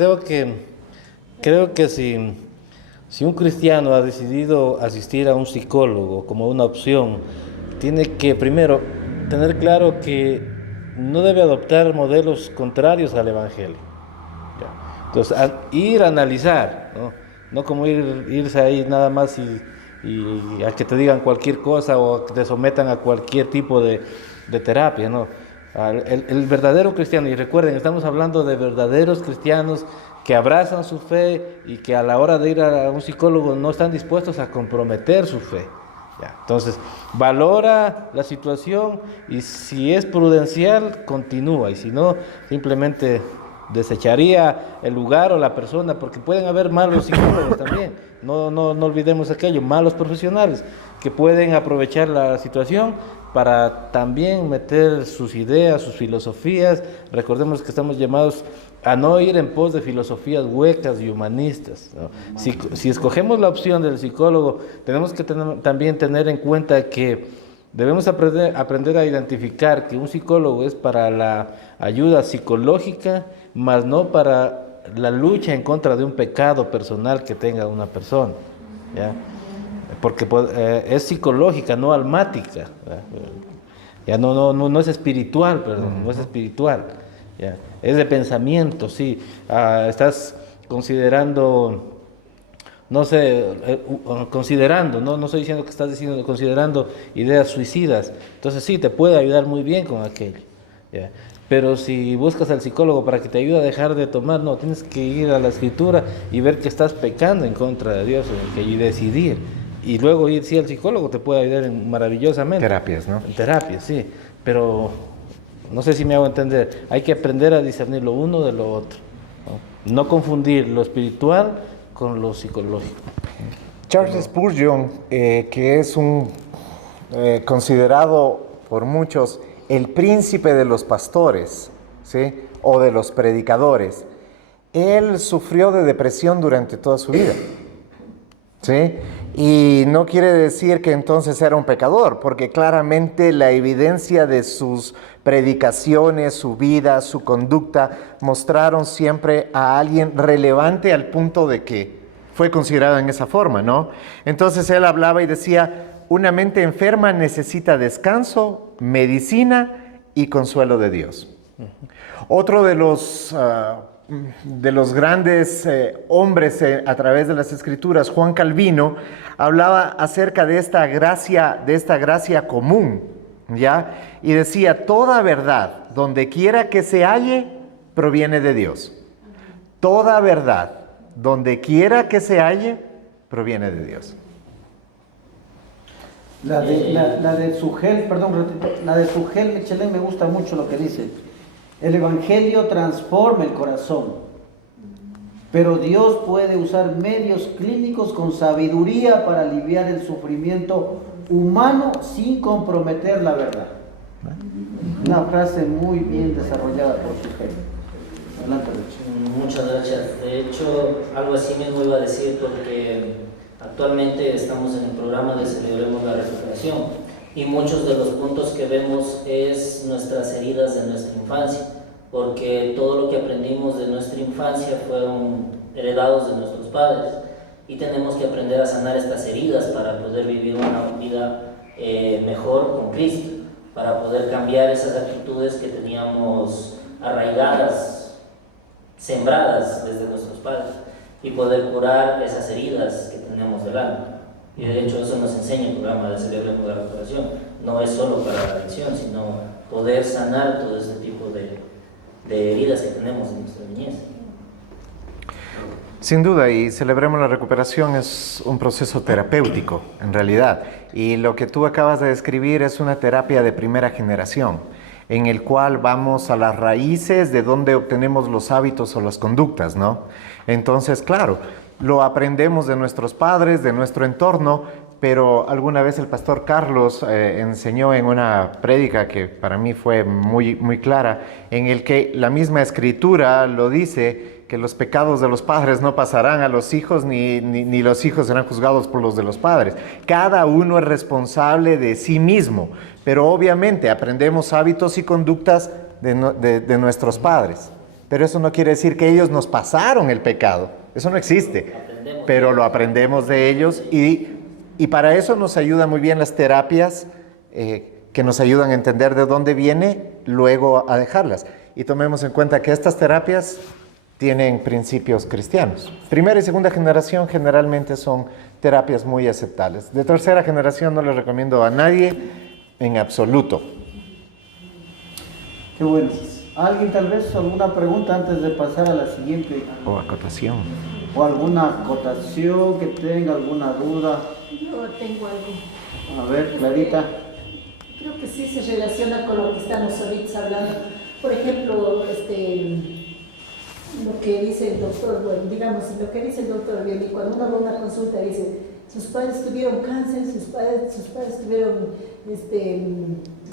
que si un cristiano ha decidido asistir a un psicólogo como una opción, tiene que primero tener claro que no debe adoptar modelos contrarios al Evangelio. Entonces, ir a analizar, no como irse ahí nada más y y a que te digan cualquier cosa o que te sometan a cualquier tipo de terapia, ¿no? El verdadero cristiano, y recuerden, estamos hablando de verdaderos cristianos que abrazan su fe y que a la hora de ir a un psicólogo no están dispuestos a comprometer su fe. Ya, entonces, valora la situación y si es prudencial, continúa, y si no, simplemente desecharía el lugar o la persona, porque pueden haber malos psicólogos también. No olvidemos aquello, malos profesionales que pueden aprovechar la situación para también meter sus ideas, sus filosofías. Recordemos que estamos llamados a no ir en pos de filosofías huecas y humanistas, ¿no? Si escogemos la opción del psicólogo, tenemos que también tener en cuenta que debemos aprender a identificar que un psicólogo es para la ayuda psicológica, más no para la lucha en contra de un pecado personal que tenga una persona, ¿ya? Porque es psicológica, no almática, ¿verdad? Ya no es espiritual, perdón, no es espiritual, ¿ya? Es de pensamiento, sí. Estás considerando, no sé, considerando, no estoy diciendo que estás diciendo, considerando ideas suicidas, entonces sí, te puede ayudar muy bien con aquello, ¿ya? Pero si buscas al psicólogo para que te ayude a dejar de tomar, no, tienes que ir a la escritura y ver que estás pecando en contra de Dios y decidir. Y luego ir, sí, al psicólogo te puede ayudar maravillosamente. Terapias, ¿no? En terapias, sí. Pero no sé si me hago entender. Hay que aprender a discernir lo uno de lo otro, ¿no? No confundir lo espiritual con lo psicológico. Charles Spurgeon, que es un considerado por muchos el príncipe de los pastores, ¿sí? O de los predicadores, él sufrió de depresión durante toda su vida, ¿sí? Y no quiere decir que entonces era un pecador, porque claramente la evidencia de sus predicaciones, su vida, su conducta, mostraron siempre a alguien relevante al punto de que fue considerado en esa forma, ¿no? Entonces él hablaba y decía, una mente enferma necesita descanso, medicina y consuelo de Dios. Otro de los grandes hombres a través de las Escrituras, Juan Calvino, hablaba acerca de esta gracia común, ¿ya? Y decía, toda verdad, donde quiera que se halle, proviene de Dios. Toda verdad, donde quiera que se halle, proviene de Dios. La de Sugel, la de Sugel Michelén me gusta mucho lo que dice. El Evangelio transforma el corazón, pero Dios puede usar medios clínicos con sabiduría para aliviar el sufrimiento humano sin comprometer la verdad. Una frase muy bien desarrollada por Sugel. Adelante, Richard. Muchas gracias. De hecho, algo así mismo iba a decir porque actualmente estamos en el programa de Celebremos la Recuperación y muchos de los puntos que vemos es nuestras heridas de nuestra infancia, porque todo lo que aprendimos de nuestra infancia fueron heredados de nuestros padres y tenemos que aprender a sanar estas heridas para poder vivir una vida mejor con Cristo, para poder cambiar esas actitudes que teníamos arraigadas, sembradas desde nuestros padres y poder curar esas heridas que tenemos del alma. Y de hecho eso nos enseña el programa de Celebremos la Recuperación. No es solo para la adicción, sino poder sanar todo este tipo de heridas que tenemos en nuestra niñez. Sin duda, y Celebremos la Recuperación es un proceso terapéutico, en realidad. Y lo que tú acabas de describir es una terapia de primera generación, en el cual vamos a las raíces de donde obtenemos los hábitos o las conductas, ¿no? Entonces, claro, lo aprendemos de nuestros padres, de nuestro entorno, pero alguna vez el pastor Carlos enseñó en una prédica que para mí fue muy, muy clara, en el que la misma Escritura lo dice, que los pecados de los padres no pasarán a los hijos, ni los hijos serán juzgados por los de los padres. Cada uno es responsable de sí mismo, pero obviamente aprendemos hábitos y conductas de nuestros padres. Pero eso no quiere decir que ellos nos pasaron el pecado. Eso no existe. Pero lo aprendemos de ellos y para eso nos ayudan muy bien las terapias que nos ayudan a entender de dónde viene, luego a dejarlas. Y tomemos en cuenta que estas terapias tienen principios cristianos. Primera y segunda generación generalmente son terapias muy aceptables. De tercera generación no les recomiendo a nadie en absoluto. Qué bueno. ¿Alguien tal vez alguna pregunta antes de pasar a la siguiente? O acotación. ¿O alguna acotación que tenga, alguna duda? Yo tengo algo. A ver, Clarita. Creo que sí se relaciona con lo que estamos ahorita hablando. Por ejemplo, lo que dice el doctor, bueno, digamos, lo que dice el doctor Bieli, cuando uno va a una consulta dice, sus padres tuvieron cáncer, sus padres tuvieron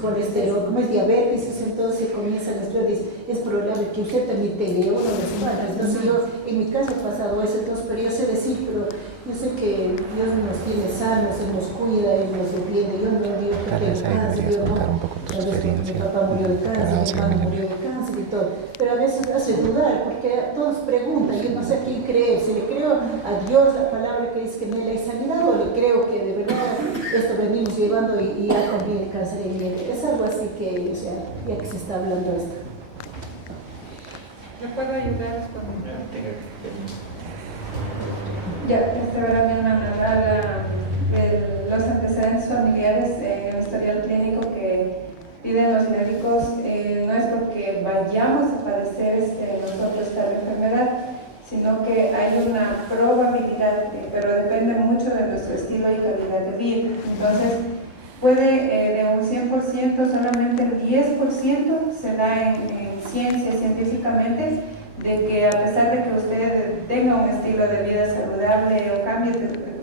colesterol, como es diabetes, entonces comienzan a estudiar, dice, es probable que usted también tenga uno de los padres. Entonces yo, en mi caso ha pasado eso, entonces, pero yo sé decir, pero yo sé que Dios nos tiene sanos, Él nos cuida, Él nos defiende. Yo no digo que tengo cáncer, yo no. Un poco tu experiencia. Mi papá murió de cáncer, mi hermano murió de cáncer y todo. Pero a veces hace dudar, porque todos preguntan, yo no sé a quién creer, si le creo a Dios la palabra que dice que me la he sanidad, o le creo que de verdad esto venimos llevando y ya también el cáncer en él. Es algo así que, o sea, ya que se está hablando esto. ¿Me puedo ayudar con ya, ahora mi hermana habla de los antecedentes familiares en el historial clínico que piden los médicos. No es porque vayamos a padecer nosotros esta enfermedad, sino que hay una probabilidad, pero depende mucho de nuestro estilo y calidad de vida. Entonces, puede de un 100%, solamente el 10% se da en ciencia, científicamente, de que a pesar de que usted tenga un estilo de vida saludable o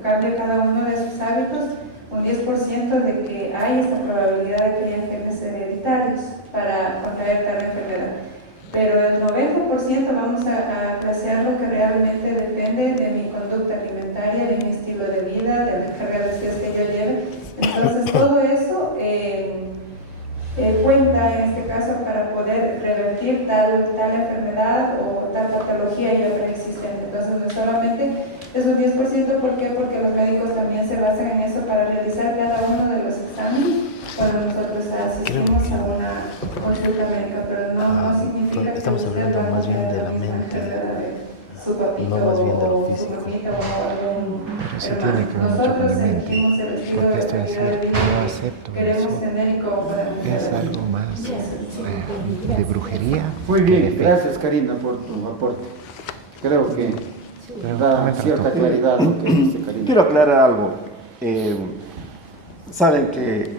cambie cada uno de sus hábitos, un 10% de que hay esta probabilidad de que hayan genes hereditarios para contraer tal enfermedad. Pero el 90% vamos a apreciar lo que realmente depende de mi conducta alimentaria, de mi estilo de vida, de la carga de estrés que yo lleve. Entonces todo eso cuenta en este caso para poder revertir tal enfermedad o tal patología ya preexistente. Entonces no solamente es un 10%, ¿por qué? Porque los médicos también se basan en eso para realizar cada uno de los exámenes cuando nosotros asistimos a una consulta médica, pero no significa que estamos usted hablando va a más bien de la tener mente, su papito no más bien de lo o su físico. mamita o algún Pero sí hermano. tiene que ver mucho Nosotros con mi mente. sentimos el estilo Porque de estoy así, calidad de vida no que acepto queremos eso. tener y cómo podemos Es tener. algo más de brujería. Muy que de bien, fe. gracias Karina por tu aporte. Creo que Pero da me trató. cierta claridad lo que dice Karina. Quiero aclarar algo. Saben que,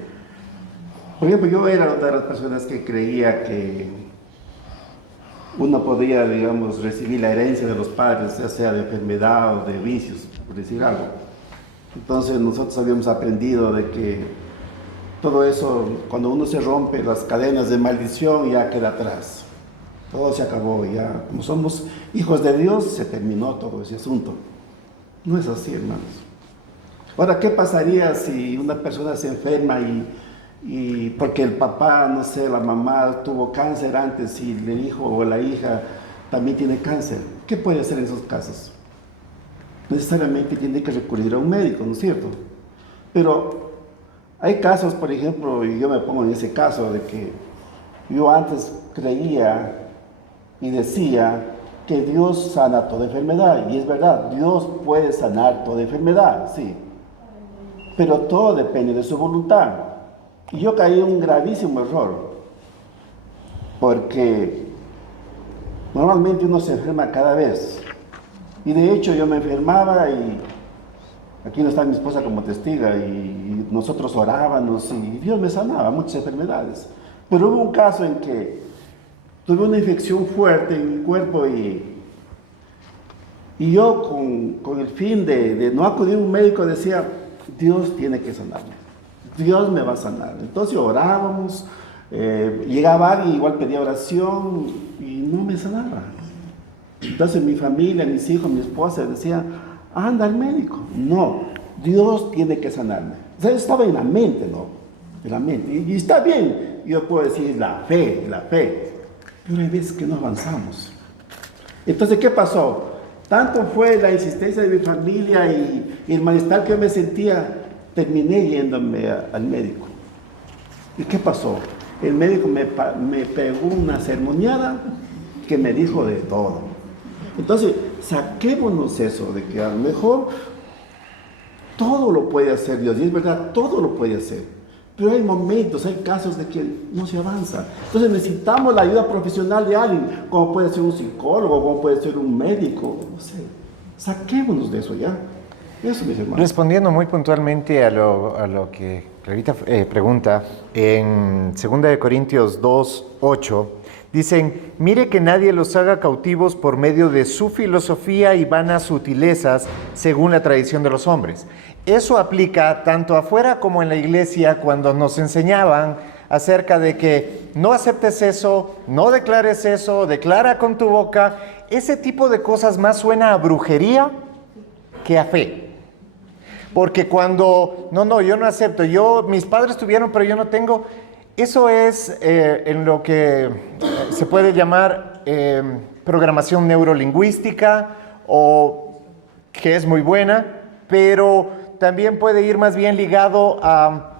por ejemplo, yo era una de las personas que creía que uno podía, digamos, recibir la herencia de los padres, ya sea de enfermedad o de vicios, por decir algo. Entonces nosotros habíamos aprendido de que todo eso, cuando uno se rompe las cadenas de maldición, ya queda atrás. Todo se acabó, ya como somos hijos de Dios, se terminó todo ese asunto. No es así, hermanos. Ahora, ¿qué pasaría si una persona se enferma y porque el papá, no sé, la mamá tuvo cáncer antes y el hijo o la hija también tiene cáncer? ¿Qué puede hacer en esos casos? Necesariamente tiene que recurrir a un médico, ¿no es cierto? Pero hay casos, por ejemplo, y yo me pongo en ese caso, de que yo antes creía y decía que Dios sana toda enfermedad, y es verdad, Dios puede sanar toda enfermedad, sí, pero todo depende de su voluntad. Y yo caí en un gravísimo error, porque normalmente uno se enferma cada vez, y de hecho yo me enfermaba y aquí no está mi esposa como testiga, y nosotros orábamos y Dios me sanaba muchas enfermedades. Pero hubo un caso en que tuve una infección fuerte en mi cuerpo y yo con el fin de no acudir a un médico decía, Dios tiene que sanarme, Dios me va a sanar. Entonces orábamos, llegaba alguien, igual pedía oración y no me sanaba. Entonces mi familia, mis hijos, mi esposa decían, anda al médico. No, Dios tiene que sanarme. O sea, estaba en la mente, ¿no? En la mente. Y está bien, yo puedo decir la fe. Pero hay veces que no avanzamos. Entonces, ¿qué pasó? Tanto fue la insistencia de mi familia y el malestar que yo me sentía, terminé yéndome al médico. ¿Y qué pasó? El médico me pegó una sermoneada que me dijo de todo. Entonces, saquémonos eso, de que a lo mejor Todo lo puede hacer Dios, y es verdad, todo lo puede hacer. Pero hay momentos, hay casos de que no se avanza. Entonces necesitamos la ayuda profesional de alguien, como puede ser un psicólogo, como puede ser un médico, no sé. Saquémonos de eso ya. Eso, mis hermanos. Respondiendo muy puntualmente a lo que Clarita pregunta, en 2 Corintios 2:8, dicen, mire que nadie los haga cautivos por medio de su filosofía y vanas sutilezas, según la tradición de los hombres. Eso aplica tanto afuera como en la iglesia, cuando nos enseñaban acerca de que no aceptes eso, no declares eso, declara con tu boca. Ese tipo de cosas más suena a brujería que a fe. Porque cuando, no, yo no acepto, mis padres tuvieron, pero yo no tengo, eso es en lo que se puede llamar programación neurolingüística, o que es muy buena, pero también puede ir más bien ligado a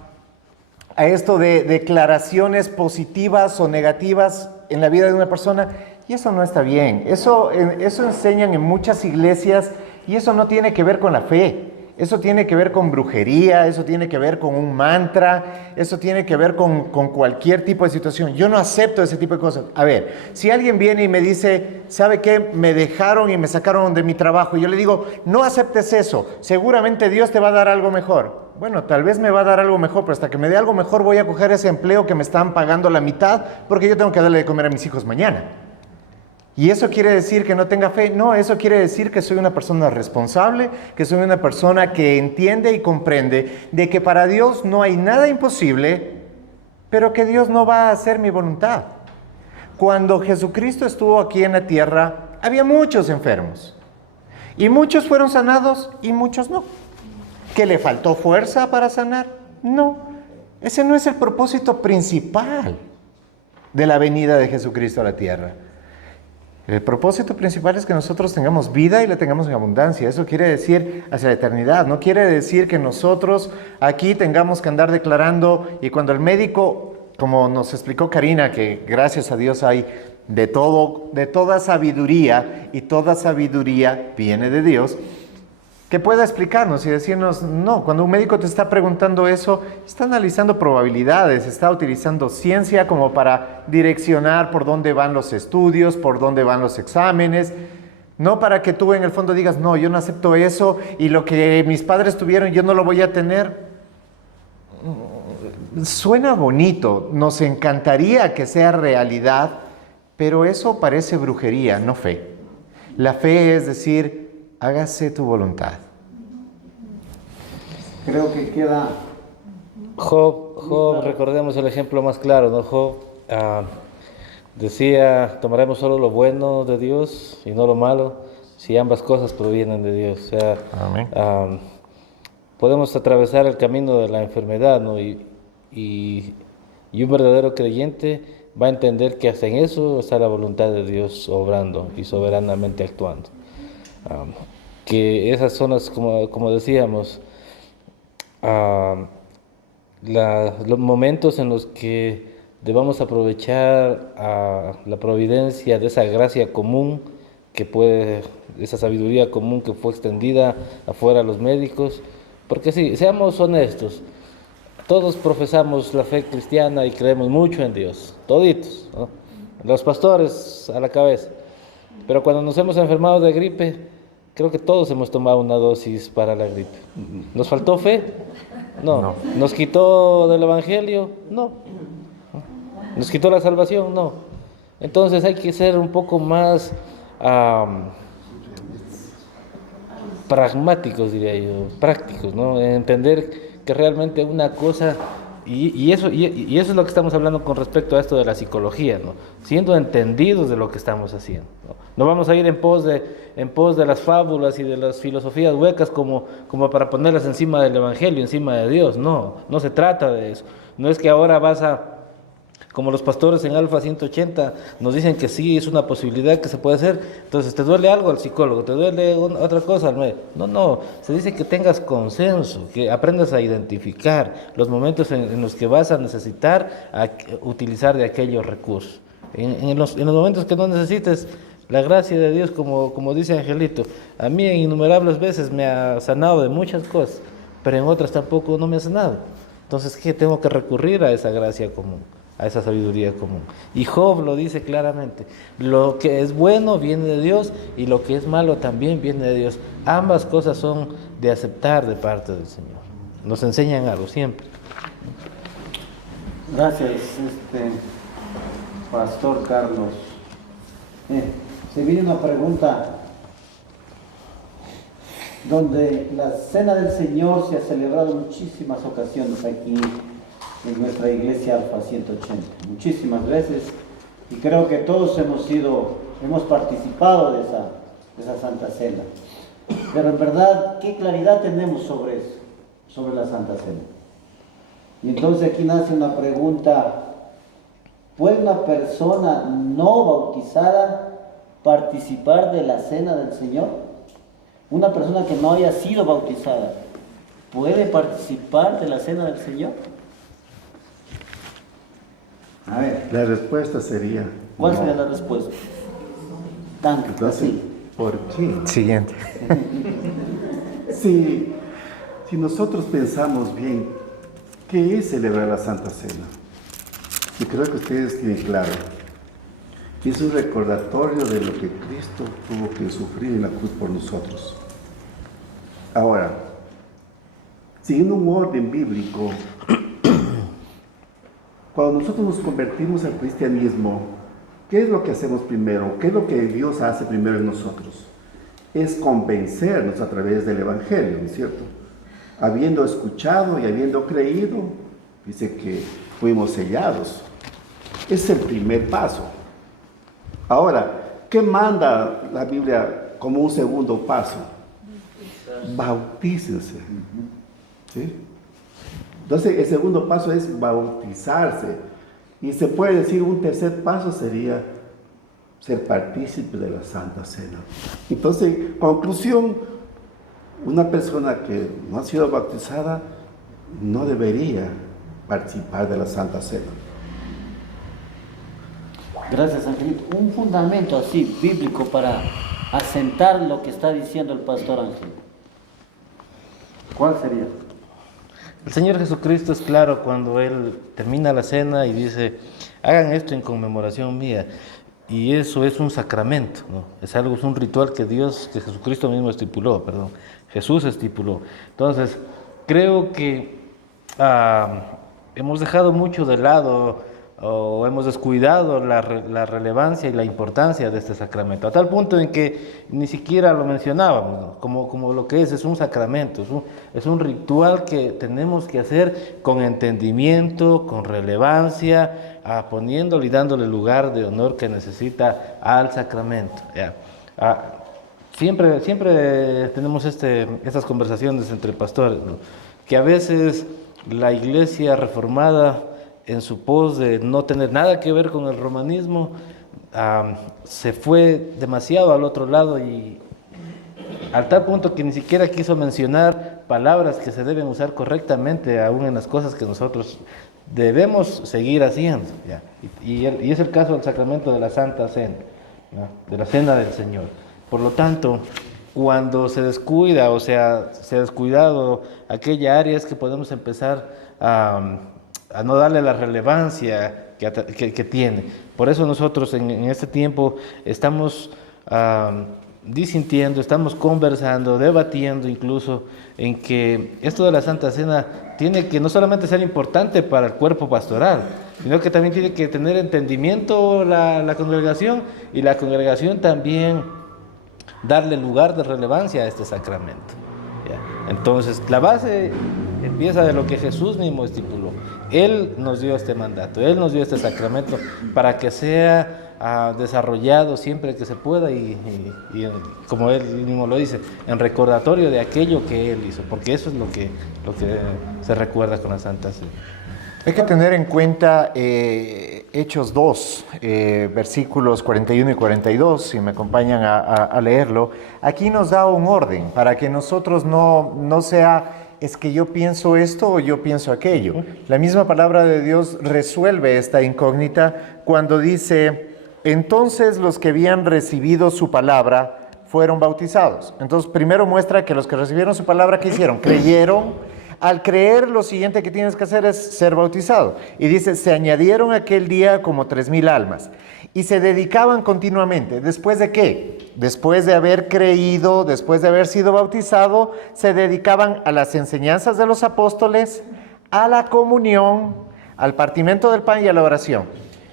esto de declaraciones positivas o negativas en la vida de una persona, y eso no está bien. Eso enseñan en muchas iglesias, y eso no tiene que ver con la fe. Eso tiene que ver con brujería, eso tiene que ver con un mantra, eso tiene que ver con cualquier tipo de situación. Yo no acepto ese tipo de cosas. A ver, si alguien viene y me dice, ¿sabe qué? Me dejaron y me sacaron de mi trabajo. Y yo le digo, no aceptes eso. Seguramente Dios te va a dar algo mejor. Bueno, tal vez me va a dar algo mejor, pero hasta que me dé algo mejor voy a coger ese empleo que me están pagando la mitad, porque yo tengo que darle de comer a mis hijos mañana. ¿Y eso quiere decir que no tenga fe? No, eso quiere decir que soy una persona responsable, que soy una persona que entiende y comprende de que para Dios no hay nada imposible, pero que Dios no va a hacer mi voluntad. Cuando Jesucristo estuvo aquí en la tierra, había muchos enfermos. Y muchos fueron sanados y muchos no. ¿Que le faltó fuerza para sanar? No. Ese no es el propósito principal de la venida de Jesucristo a la tierra. El propósito principal es que nosotros tengamos vida y la tengamos en abundancia. Eso quiere decir hacia la eternidad. No quiere decir que nosotros aquí tengamos que andar declarando, y cuando el médico, como nos explicó Karina, que gracias a Dios hay de toda sabiduría, y toda sabiduría viene de Dios, que pueda explicarnos y decirnos, no, cuando un médico te está preguntando eso, está analizando probabilidades, está utilizando ciencia como para direccionar por dónde van los estudios, por dónde van los exámenes, no para que tú en el fondo digas, no, yo no acepto eso, y lo que mis padres tuvieron yo no lo voy a tener. Suena bonito, nos encantaría que sea realidad, pero eso parece brujería, no fe. La fe es decir, hágase tu voluntad. Creo que queda... Job, recordemos el ejemplo más claro, ¿no? Job decía, tomaremos solo lo bueno de Dios y no lo malo, si ambas cosas provienen de Dios. O sea, Amén. Podemos atravesar el camino de la enfermedad, ¿no? Y un verdadero creyente va a entender que hasta en eso está la voluntad de Dios obrando y soberanamente actuando. Que esas zonas, como decíamos, los momentos en los que debamos aprovechar la providencia de esa gracia común esa sabiduría común que fue extendida afuera a los médicos, porque sí, seamos honestos, todos profesamos la fe cristiana y creemos mucho en Dios, toditos, ¿no? Los pastores a la cabeza, pero cuando nos hemos enfermado de gripe, creo que todos hemos tomado una dosis para la gripe. ¿Nos faltó fe? No. ¿Nos quitó del evangelio? No. ¿Nos quitó la salvación? No. Entonces hay que ser un poco más pragmáticos, diría yo, prácticos, ¿no? Entender que realmente una cosa, y eso es lo que estamos hablando con respecto a esto de la psicología, ¿no? Siendo entendidos de lo que estamos haciendo, ¿no? No vamos a ir en pos de las fábulas y de las filosofías huecas como para ponerlas encima del evangelio, encima de Dios. No se trata de eso. No es que ahora como los pastores en Alfa 180 nos dicen que sí, es una posibilidad que se puede hacer, entonces te duele algo al psicólogo, te duele otra cosa al médico. No, se dice que tengas consenso, que aprendas a identificar los momentos en los que vas a necesitar utilizar de aquellos recursos. En los momentos que no necesites, la gracia de Dios, como dice Angelito, a mí en innumerables veces me ha sanado de muchas cosas, pero en otras tampoco no me hace nada. Entonces, ¿qué? Tengo que recurrir a esa gracia común, a esa sabiduría común. Y Job lo dice claramente, lo que es bueno viene de Dios y lo que es malo también viene de Dios. Ambas cosas son de aceptar de parte del Señor. Nos enseñan algo siempre. Gracias, Pastor Carlos. Se viene una pregunta donde la Cena del Señor se ha celebrado en muchísimas ocasiones aquí en nuestra iglesia Alfa 180, muchísimas veces, y creo que todos hemos participado de esa Santa Cena. Pero en verdad, ¿qué claridad tenemos sobre eso, sobre la Santa Cena? Y entonces aquí nace una pregunta: ¿puede una persona no bautizada participar de la Cena del Señor? Una persona que no haya sido bautizada, ¿puede participar de la Cena del Señor? A ver. La respuesta sería... ¿Cuál no. sería la respuesta? Tan Entonces, así. ¿por qué? Siguiente. Si nosotros pensamos bien, ¿qué es celebrar la Santa Cena? Y creo que ustedes tienen claro. Es un recordatorio de lo que Cristo tuvo que sufrir en la cruz por nosotros. Ahora, siguiendo un orden bíblico, cuando nosotros nos convertimos al cristianismo, ¿qué es lo que hacemos primero? ¿Qué es lo que Dios hace primero en nosotros? Es convencernos a través del Evangelio, ¿no es cierto? Habiendo escuchado y habiendo creído, dice que fuimos sellados. Es el primer paso. Ahora, ¿qué manda la Biblia como un segundo paso? Bautícense. ¿Sí? Entonces, el segundo paso es bautizarse. Y se puede decir un tercer paso sería ser partícipe de la Santa Cena. Entonces, conclusión, una persona que no ha sido bautizada no debería participar de la Santa Cena. Gracias, Angelito. Un fundamento así, bíblico, para asentar lo que está diciendo el pastor Ángel. ¿Cuál sería? El Señor Jesucristo es claro cuando Él termina la cena y dice, hagan esto en conmemoración mía. Y eso es un sacramento, ¿no? Es un ritual que Jesucristo mismo estipuló, Jesús estipuló. Entonces, creo que hemos dejado mucho de lado o hemos descuidado la relevancia y la importancia de este sacramento, a tal punto en que ni siquiera lo mencionábamos, ¿no? como lo que es un sacramento, es un ritual que tenemos que hacer con entendimiento, con relevancia, poniéndole y dándole el lugar de honor que necesita al sacramento. ¿Ya? Siempre tenemos estas conversaciones entre pastores, ¿no? Que a veces la iglesia reformada, en su pos de no tener nada que ver con el romanismo, se fue demasiado al otro lado y al tal punto que ni siquiera quiso mencionar palabras que se deben usar correctamente aún en las cosas que nosotros debemos seguir haciendo, ¿ya? Y es el caso del sacramento de la Santa Cena, ¿ya? De la Cena del Señor. Por lo tanto, cuando se descuida o sea, se ha descuidado aquella área, es que podemos empezar a no darle la relevancia que tiene. Por eso nosotros en este tiempo estamos disintiendo, estamos conversando, debatiendo incluso en que esto de la Santa Cena tiene que no solamente ser importante para el cuerpo pastoral, sino que también tiene que tener entendimiento la congregación, y la congregación también darle lugar de relevancia a este sacramento. ¿Ya? Entonces, la base empieza de lo que Jesús mismo estipuló. Él nos dio este mandato, Él nos dio este sacramento para que sea desarrollado siempre que se pueda y como Él mismo lo dice, en recordatorio de aquello que Él hizo, porque eso es lo que se recuerda con la Santa Cena. Hay que tener en cuenta Hechos 2, versículos 41 y 42, si me acompañan a leerlo. Aquí nos da un orden para que nosotros no sea, es que yo pienso esto o yo pienso aquello. La misma palabra de Dios resuelve esta incógnita cuando dice, entonces los que habían recibido su palabra fueron bautizados. Entonces, primero muestra que los que recibieron su palabra, ¿qué hicieron? Creyeron. Al creer, lo siguiente que tienes que hacer es ser bautizado. Y dice, se añadieron aquel día como 3,000 almas. Y se dedicaban continuamente. ¿Después de qué? Después de haber creído, después de haber sido bautizado, se dedicaban a las enseñanzas de los apóstoles, a la comunión, al partimiento del pan y a la oración.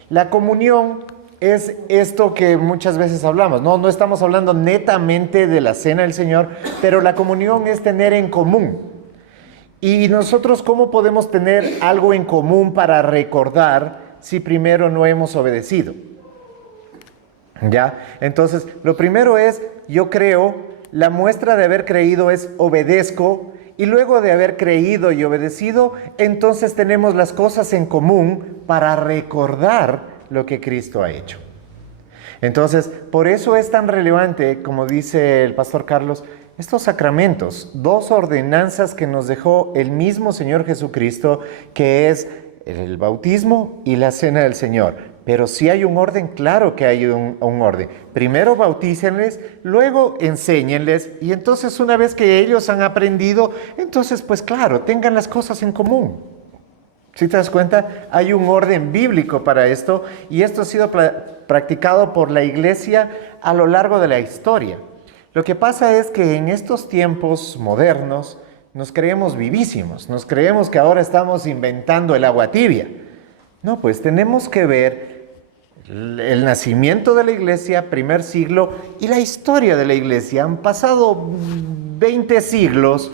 La comunión es esto que muchas veces hablamos. No estamos hablando netamente de la cena del Señor, pero la comunión es tener en común. Y nosotros, ¿cómo podemos tener algo en común para recordar si primero no hemos obedecido? ¿Ya? Entonces, lo primero es, yo creo, la muestra de haber creído es obedezco, y luego de haber creído y obedecido, entonces tenemos las cosas en común para recordar lo que Cristo ha hecho. Entonces, por eso es tan relevante, como dice el pastor Carlos, estos sacramentos, 2 ordenanzas que nos dejó el mismo Señor Jesucristo, que es el bautismo y la cena del Señor. Pero si hay un orden, claro que hay un orden. Primero bautícenles, luego enséñenles, y entonces una vez que ellos han aprendido, entonces pues claro, tengan las cosas en común. ¿Sí te das cuenta? Hay un orden bíblico para esto, y esto ha sido practicado por la Iglesia a lo largo de la historia. Lo que pasa es que en estos tiempos modernos nos creemos vivísimos, nos creemos que ahora estamos inventando el agua tibia. No, pues tenemos que ver el nacimiento de la Iglesia, primer siglo, y la historia de la Iglesia. Han pasado 20 siglos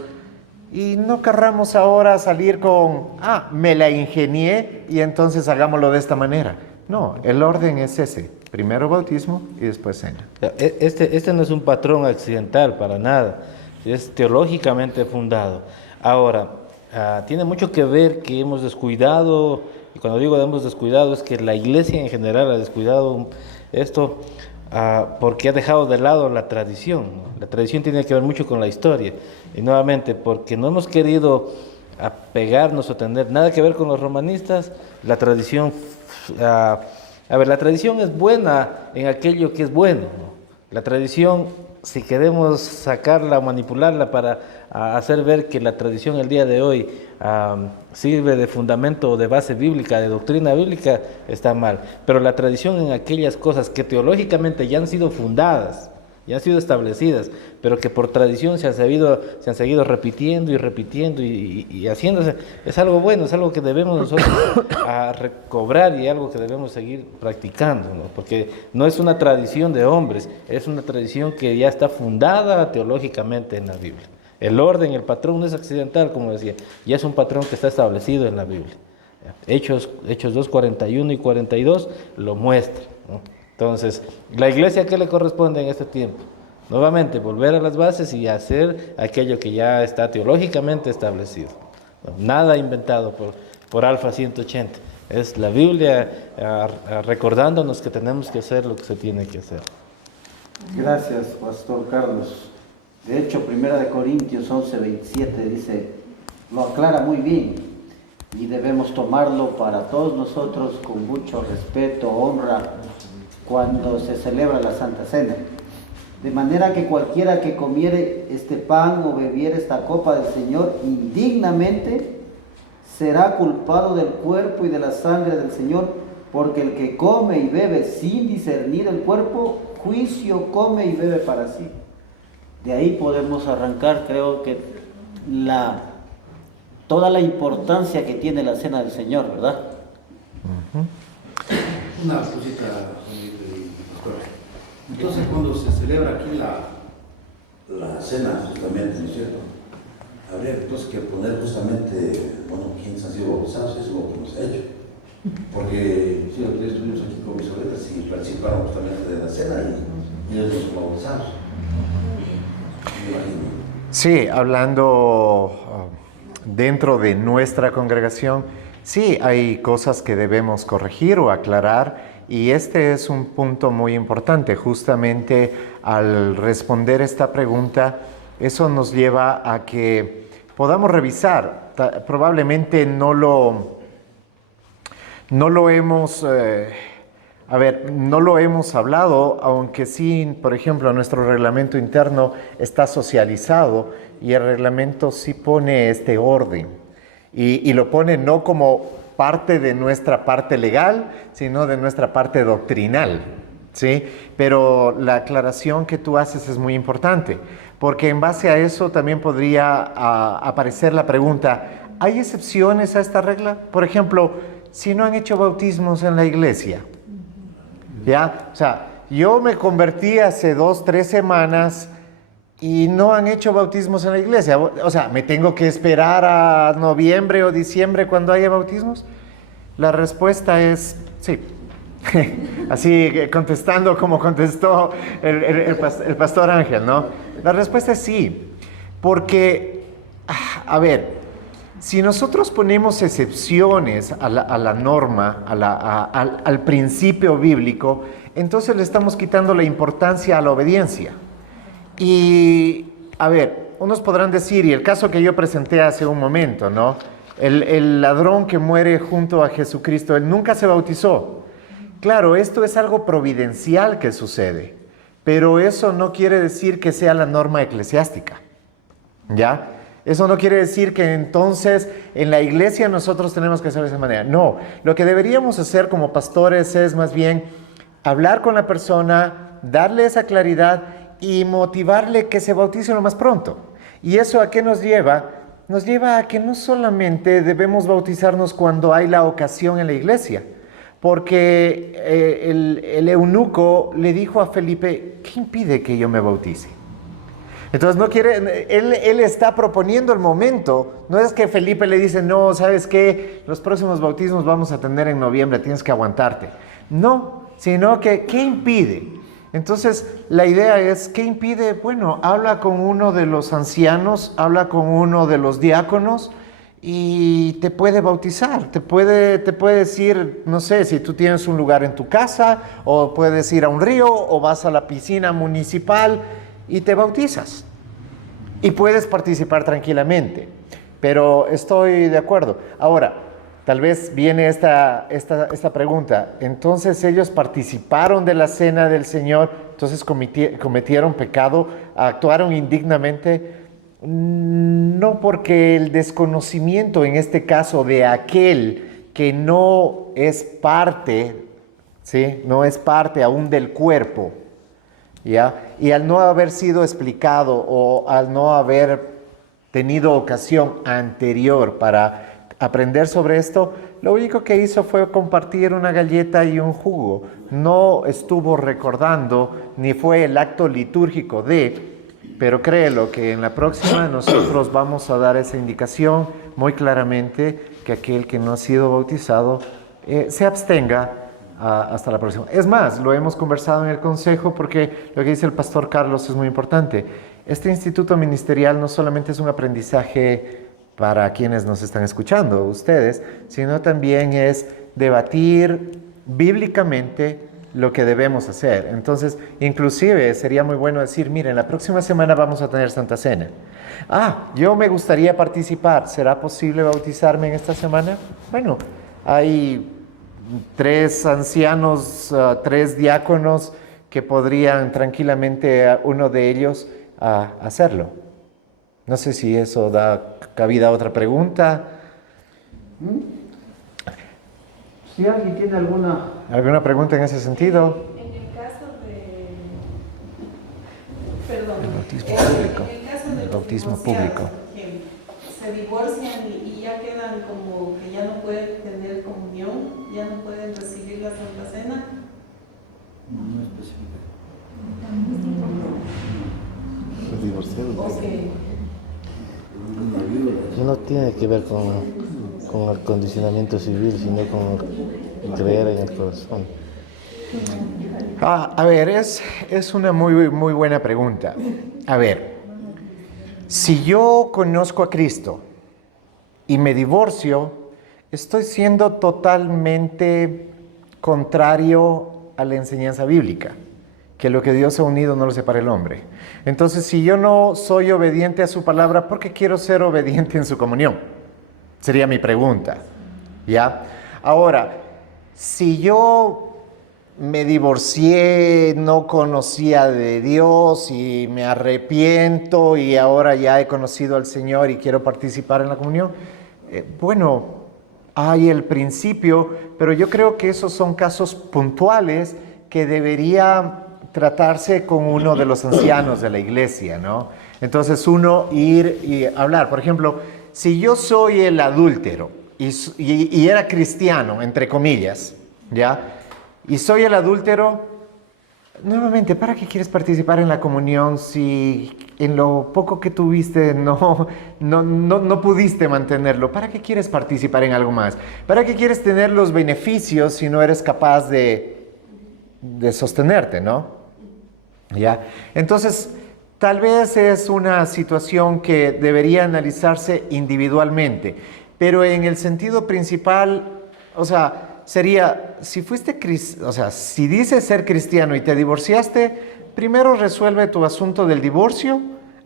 y no querramos ahora salir con, me la ingenié y entonces hagámoslo de esta manera. No, el orden es ese. Primero bautismo y después cena. Este no es un patrón accidental para nada, es teológicamente fundado. Ahora, tiene mucho que ver que hemos descuidado, y cuando digo hemos descuidado es que la Iglesia en general ha descuidado esto porque ha dejado de lado la tradición, ¿no? La tradición tiene que ver mucho con la historia, y nuevamente porque no hemos querido apegarnos o tener nada que ver con los romanistas, la tradición... la tradición es buena en aquello que es bueno, ¿no? La tradición, si queremos sacarla o manipularla para hacer ver que la tradición el día de hoy sirve de fundamento o de base bíblica, de doctrina bíblica, está mal. Pero la tradición en aquellas cosas que teológicamente ya han sido fundadas, ya han sido establecidas, pero que por tradición se han seguido repitiendo y haciéndose, es algo bueno, es algo que debemos nosotros recobrar y algo que debemos seguir practicando, ¿no? Porque no es una tradición de hombres, es una tradición que ya está fundada teológicamente en la Biblia. El orden, el patrón no es accidental, como decía, ya es un patrón que está establecido en la Biblia. Hechos 2, 41 y 42 lo muestran, ¿no? Entonces, ¿la Iglesia qué le corresponde en este tiempo? Nuevamente, volver a las bases y hacer aquello que ya está teológicamente establecido. Nada inventado por Alfa 180. Es la Biblia recordándonos que tenemos que hacer lo que se tiene que hacer. Gracias, Pastor Carlos. De hecho, 1 Corintios 11:27 dice, lo aclara muy bien, y debemos tomarlo para todos nosotros con mucho respeto, honra, cuando se celebra la Santa Cena. De manera que cualquiera que comiere este pan o bebiere esta copa del Señor indignamente, será culpado del cuerpo y de la sangre del Señor, porque el que come y bebe sin discernir el cuerpo, juicio come y bebe para sí. De ahí podemos arrancar, creo que toda la importancia que tiene la cena del Señor, ¿verdad? Una cosita, doctor. Entonces, cuando se celebra aquí la cena, justamente, ¿no es cierto? Habría entonces que poner justamente, quiénes han sido bautizados, eso es lo que hemos hecho. Porque si los tres estuvimos aquí con mis sobrinas y participaron justamente de la cena y ellos no son bautizados. Sí, hablando dentro de nuestra congregación, sí hay cosas que debemos corregir o aclarar, y este es un punto muy importante. Justamente al responder esta pregunta, eso nos lleva a que podamos revisar. Probablemente no lo hemos A ver, no lo hemos hablado, aunque sí, por ejemplo, nuestro reglamento interno está socializado y el reglamento sí pone este orden. Y lo pone no como parte de nuestra parte legal, sino de nuestra parte doctrinal, ¿sí? Pero la aclaración que tú haces es muy importante, porque en base a eso también podría aparecer la pregunta, ¿hay excepciones a esta regla? Por ejemplo, si no han hecho bautismos en la iglesia, ¿ya? O sea, yo me convertí hace 2, 3 semanas y no han hecho bautismos en la iglesia. O sea, ¿me tengo que esperar a noviembre o diciembre cuando haya bautismos? La respuesta es sí. Así contestando como contestó el pastor Ángel, ¿no? La respuesta es sí. Porque, a ver, si nosotros ponemos excepciones a la norma, al principio bíblico, entonces le estamos quitando la importancia a la obediencia. Y, a ver, unos podrán decir, y el caso que yo presenté hace un momento, ¿no? El ladrón que muere junto a Jesucristo, él nunca se bautizó. Claro, esto es algo providencial que sucede, pero eso no quiere decir que sea la norma eclesiástica, ¿ya? Eso no quiere decir que entonces en la iglesia nosotros tenemos que hacer de esa manera. No, lo que deberíamos hacer como pastores es más bien hablar con la persona, darle esa claridad y motivarle que se bautice lo más pronto. ¿Y eso a qué nos lleva? Nos lleva a que no solamente debemos bautizarnos cuando hay la ocasión en la iglesia, porque el eunuco le dijo a Felipe, ¿qué impide que yo me bautice? Entonces no quiere, él está proponiendo el momento, no es que Felipe le dice, no, ¿sabes qué? Los próximos bautismos vamos a tener en noviembre, tienes que aguantarte. No, sino que, ¿qué impide? Entonces, la idea es, ¿qué impide? Bueno, habla con uno de los ancianos, habla con uno de los diáconos y te puede bautizar. Te puede decir, no sé, si tú tienes un lugar en tu casa, o puedes ir a un río, o vas a la piscina municipal y te bautizas. Y puedes participar tranquilamente. Pero estoy de acuerdo. Ahora, tal vez viene esta pregunta. Entonces ellos participaron de la cena del Señor, entonces cometieron pecado, actuaron indignamente. No, porque el desconocimiento en este caso de aquel que no es parte, ¿sí? No es parte aún del cuerpo, ¿ya? Y al no haber sido explicado o al no haber tenido ocasión anterior para aprender sobre esto, lo único que hizo fue compartir una galleta y un jugo. No estuvo recordando, ni fue el acto litúrgico pero créelo que en la próxima nosotros vamos a dar esa indicación muy claramente que aquel que no ha sido bautizado se abstenga hasta la próxima. Es más, lo hemos conversado en el consejo porque lo que dice el pastor Carlos es muy importante. Este instituto ministerial no solamente es un aprendizaje para quienes nos están escuchando, ustedes, sino también es debatir bíblicamente lo que debemos hacer. Entonces, inclusive sería muy bueno decir, miren, la próxima semana vamos a tener Santa Cena. Yo me gustaría participar, ¿será posible bautizarme en esta semana? Bueno, hay 3 ancianos, 3 diáconos que podrían tranquilamente, uno de ellos, hacerlo. No sé si eso da cabida a otra pregunta. Si alguien tiene ¿Alguna pregunta en ese sentido? En el caso de... El bautismo público. En el caso de El bautismo los público. divorciados, por ejemplo, se divorcian y ya quedan como que ya no pueden tener comunión, ya no pueden recibir la Santa Cena. No específico. Los divorciados. Okay. No tiene que ver con el condicionamiento civil, sino con creer en el corazón. A ver, es una muy, muy buena pregunta. A ver, si yo conozco a Cristo y me divorcio, estoy siendo totalmente contrario a la enseñanza bíblica, que lo que Dios ha unido no lo separa el hombre. Entonces, si yo no soy obediente a su palabra, ¿por qué quiero ser obediente en su comunión? Sería mi pregunta, ¿ya? Ahora, si yo me divorcié, no conocía de Dios y me arrepiento y ahora ya he conocido al Señor y quiero participar en la comunión. Bueno, hay el principio, pero yo creo que esos son casos puntuales que debería tratarse con uno de los ancianos de la iglesia, ¿no? Entonces uno ir y hablar. Por ejemplo, si yo soy el adúltero y era cristiano, entre comillas, ¿ya? Y soy el adúltero, nuevamente, ¿para qué quieres participar en la comunión si en lo poco que tuviste no pudiste mantenerlo? ¿Para qué quieres participar en algo más? ¿Para qué quieres tener los beneficios si no eres capaz de sostenerte, no? ¿Ya? Entonces, tal vez es una situación que debería analizarse individualmente, pero en el sentido principal, o sea, sería, si dices ser cristiano y te divorciaste, primero resuelve tu asunto del divorcio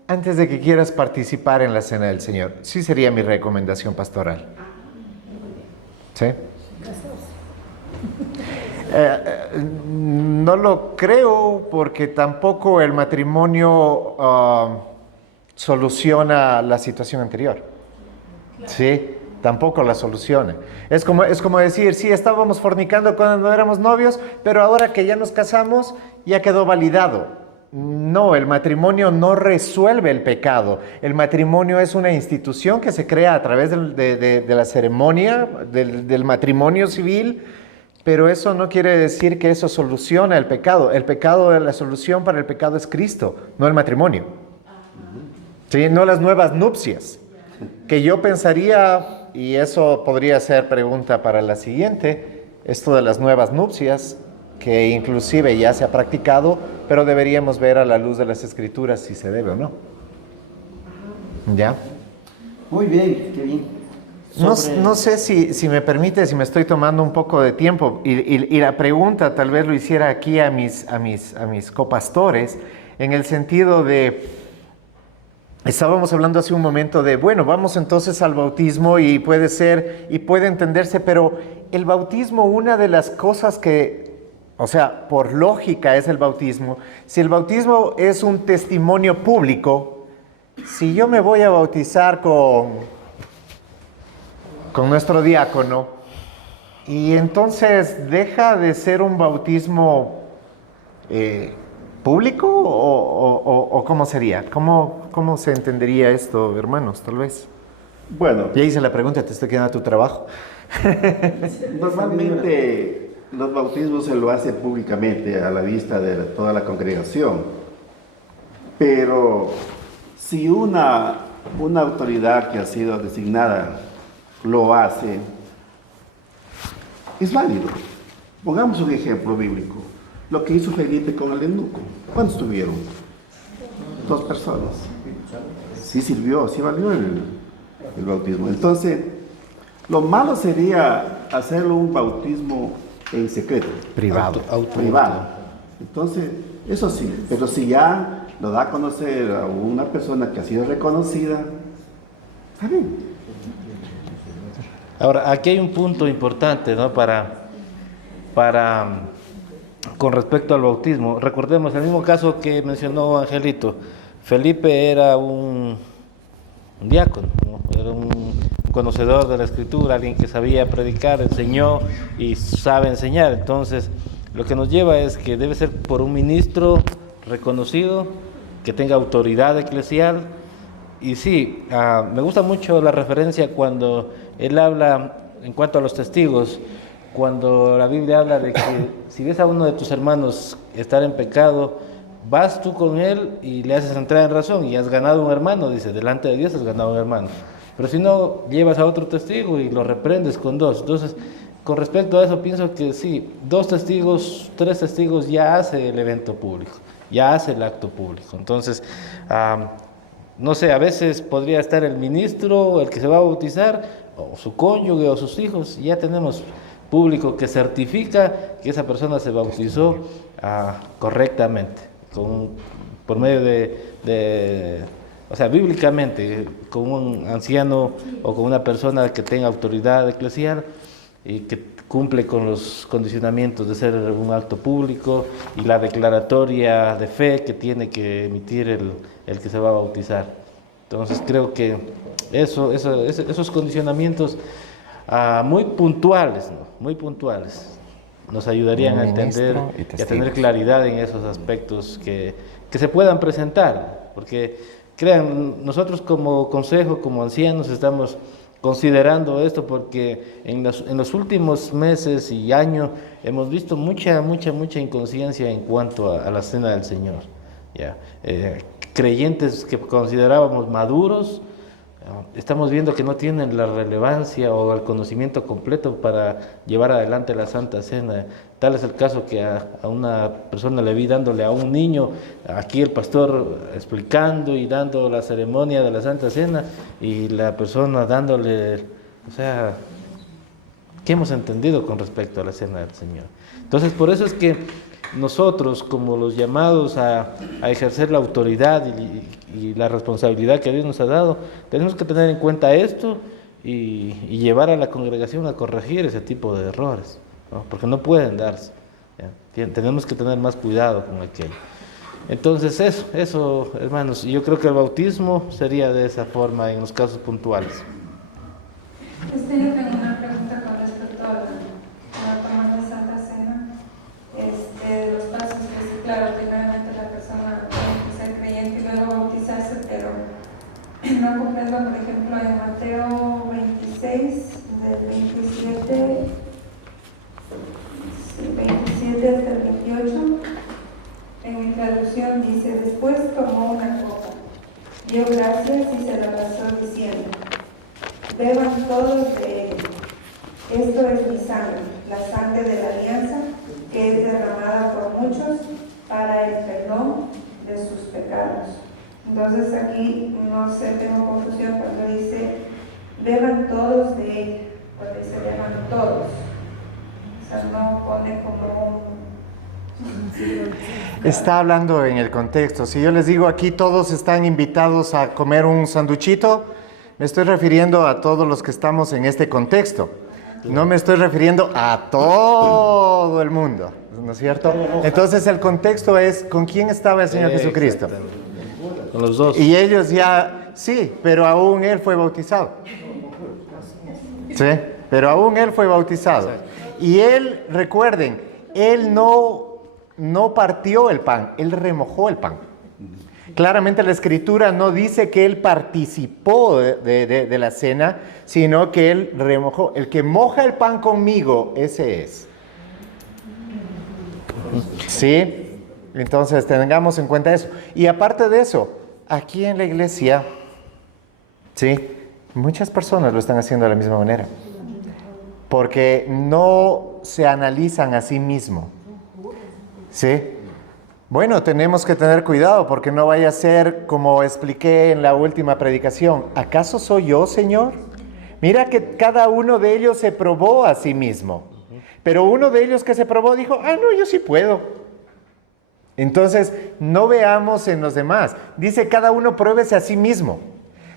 antes de que quieras participar en la cena del Señor. Sí sería mi recomendación pastoral. ¿Sí? No lo creo porque tampoco el matrimonio soluciona la situación anterior. ¿Sí? Tampoco la soluciona. Es como decir, sí, estábamos fornicando cuando éramos novios, pero ahora que ya nos casamos, ya quedó validado. No, el matrimonio no resuelve el pecado. El matrimonio es una institución que se crea a través de la ceremonia, del matrimonio civil, pero eso no quiere decir que eso soluciona el pecado. La solución para el pecado es Cristo, no el matrimonio. ¿Sí? No las nuevas nupcias. Que yo pensaría, y eso podría ser pregunta para la siguiente, esto de las nuevas nupcias, que inclusive ya se ha practicado, pero deberíamos ver a la luz de las Escrituras si se debe o no. ¿Ya? Muy bien, qué bien. No sé si me permite, si me estoy tomando un poco de tiempo, y la pregunta tal vez lo hiciera aquí a mis copastores, en el sentido de, estábamos hablando hace un momento de, bueno, vamos entonces al bautismo y puede ser, y puede entenderse, pero el bautismo, una de las cosas que, o sea, por lógica es el bautismo, si el bautismo es un testimonio público, si yo me voy a bautizar con nuestro diácono, y entonces deja de ser un bautismo público, o ¿cómo sería? ¿Cómo se entendería esto, hermanos, tal vez? Bueno, Ya hice la pregunta, te estoy quedando a tu trabajo. normalmente los bautismos se lo hace públicamente a la vista de toda la congregación, pero si una autoridad que ha sido designada lo hace, es válido. Pongamos un ejemplo bíblico. Lo que hizo Felipe con el eunuco. ¿Cuántos tuvieron? 2 personas. Sí sirvió, sí valió el bautismo. Entonces, lo malo sería hacerlo un bautismo en secreto. Privado. Privado. Entonces, eso sí. Pero si ya lo da a conocer a una persona que ha sido reconocida, está bien. Ahora, aquí hay un punto importante, ¿no? Con respecto al bautismo. Recordemos el mismo caso que mencionó Angelito. Felipe era un diácono, ¿no? Era un conocedor de la Escritura, alguien que sabía predicar, enseñó y sabe enseñar. Entonces, lo que nos lleva es que debe ser por un ministro reconocido, que tenga autoridad eclesial. Y sí, me gusta mucho la referencia cuando él habla en cuanto a los testigos, cuando la Biblia habla de que si ves a uno de tus hermanos estar en pecado, vas tú con él y le haces entrar en razón y has ganado un hermano, dice, delante de Dios has ganado un hermano. Pero si no, llevas a otro testigo y lo reprendes con 2. Entonces, con respecto a eso, pienso que sí, 2 testigos, 3 testigos ya hace el evento público, ya hace el acto público. Entonces, no sé, a veces podría estar el ministro, el que se va a bautizar, o su cónyuge o sus hijos, y ya tenemos público que certifica que esa persona se bautizó correctamente, por medio o sea, bíblicamente, con un anciano o con una persona que tenga autoridad eclesial, y que cumple con los condicionamientos de ser un acto público y la declaratoria de fe que tiene que emitir el que se va a bautizar. Entonces creo que esos condicionamientos muy puntuales, ¿no? Muy puntuales, nos ayudarían a entender y a tener claridad en esos aspectos que se puedan presentar, porque crean, nosotros como consejo, como ancianos, estamos considerando esto porque en los últimos meses y años hemos visto mucha inconsciencia en cuanto a la cena del Señor. ¿Ya? Creyentes que considerábamos maduros, estamos viendo que no tienen la relevancia o el conocimiento completo para llevar adelante la Santa Cena. Tal es el caso que a una persona le vi dándole a un niño, aquí el pastor explicando y dando la ceremonia de la Santa Cena, y la persona dándole, o sea, ¿qué hemos entendido con respecto a la Cena del Señor? Entonces, por eso es que nosotros, como los llamados a ejercer la autoridad y la responsabilidad que Dios nos ha dado, tenemos que tener en cuenta esto y llevar a la congregación a corregir ese tipo de errores, ¿no? Porque no pueden darse, ¿ya? Tenemos que tener más cuidado con aquello. Entonces eso, hermanos, yo creo que el bautismo sería de esa forma en los casos puntuales. Yo tengo una pregunta con respecto a la toma de Santa Cena. Los pasos, que sí, claro, primeramente la persona tiene que ser creyente y luego bautizarse, pero no comprendo, por ejemplo, en Mateo 26, del 27 hasta el 28, en mi traducción dice: después tomó una copa, dio gracias y se la pasó diciendo: beban todos de él, esto es mi sangre, la sangre de la alianza, que es derramada por muchos para el perdón de sus pecados. Entonces aquí, no sé, tengo confusión cuando dice beban todos de él, cuando dice beban todos. O sea, no pone como un... Está hablando en el contexto. Si yo les digo aquí todos están invitados a comer un sanduchito, me estoy refiriendo a todos los que estamos en este contexto. No me estoy refiriendo a todo el mundo, ¿no es cierto? Entonces el contexto es ¿con quién estaba el Señor Jesucristo? Con los dos. Y ellos ya, sí, pero aún Él fue bautizado. Sí, pero aún Él fue bautizado. Y Él, recuerden, Él no partió el pan, Él remojó el pan. Claramente la Escritura no dice que Él participó de la cena, sino que Él remojó. El que moja el pan conmigo, ese es. ¿Sí? Entonces tengamos en cuenta eso. Y aparte de eso, aquí en la iglesia, ¿sí? Muchas personas lo están haciendo de la misma manera. Porque no se analizan a sí mismos. ¿Sí? Bueno, tenemos que tener cuidado porque no vaya a ser como expliqué en la última predicación. ¿Acaso soy yo, Señor? Mira que cada uno de ellos se probó a sí mismo. Pero uno de ellos que se probó dijo, no, yo sí puedo. Entonces, no veamos en los demás. Dice, cada uno pruébese a sí mismo.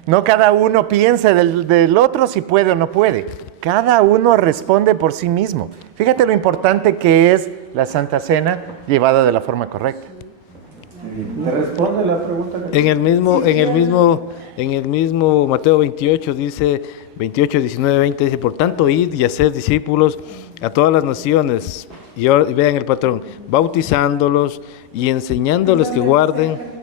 No cada uno piense del otro si puede o no puede. Cada uno responde por sí mismo. Fíjate lo importante que es la Santa Cena llevada de la forma correcta. ¿Me responde la pregunta? En el mismo Mateo 28 dice, 28, 19, 20 dice: por tanto, id y haced discípulos a todas las naciones. Y vean el patrón, bautizándolos y enseñándoles que guarden.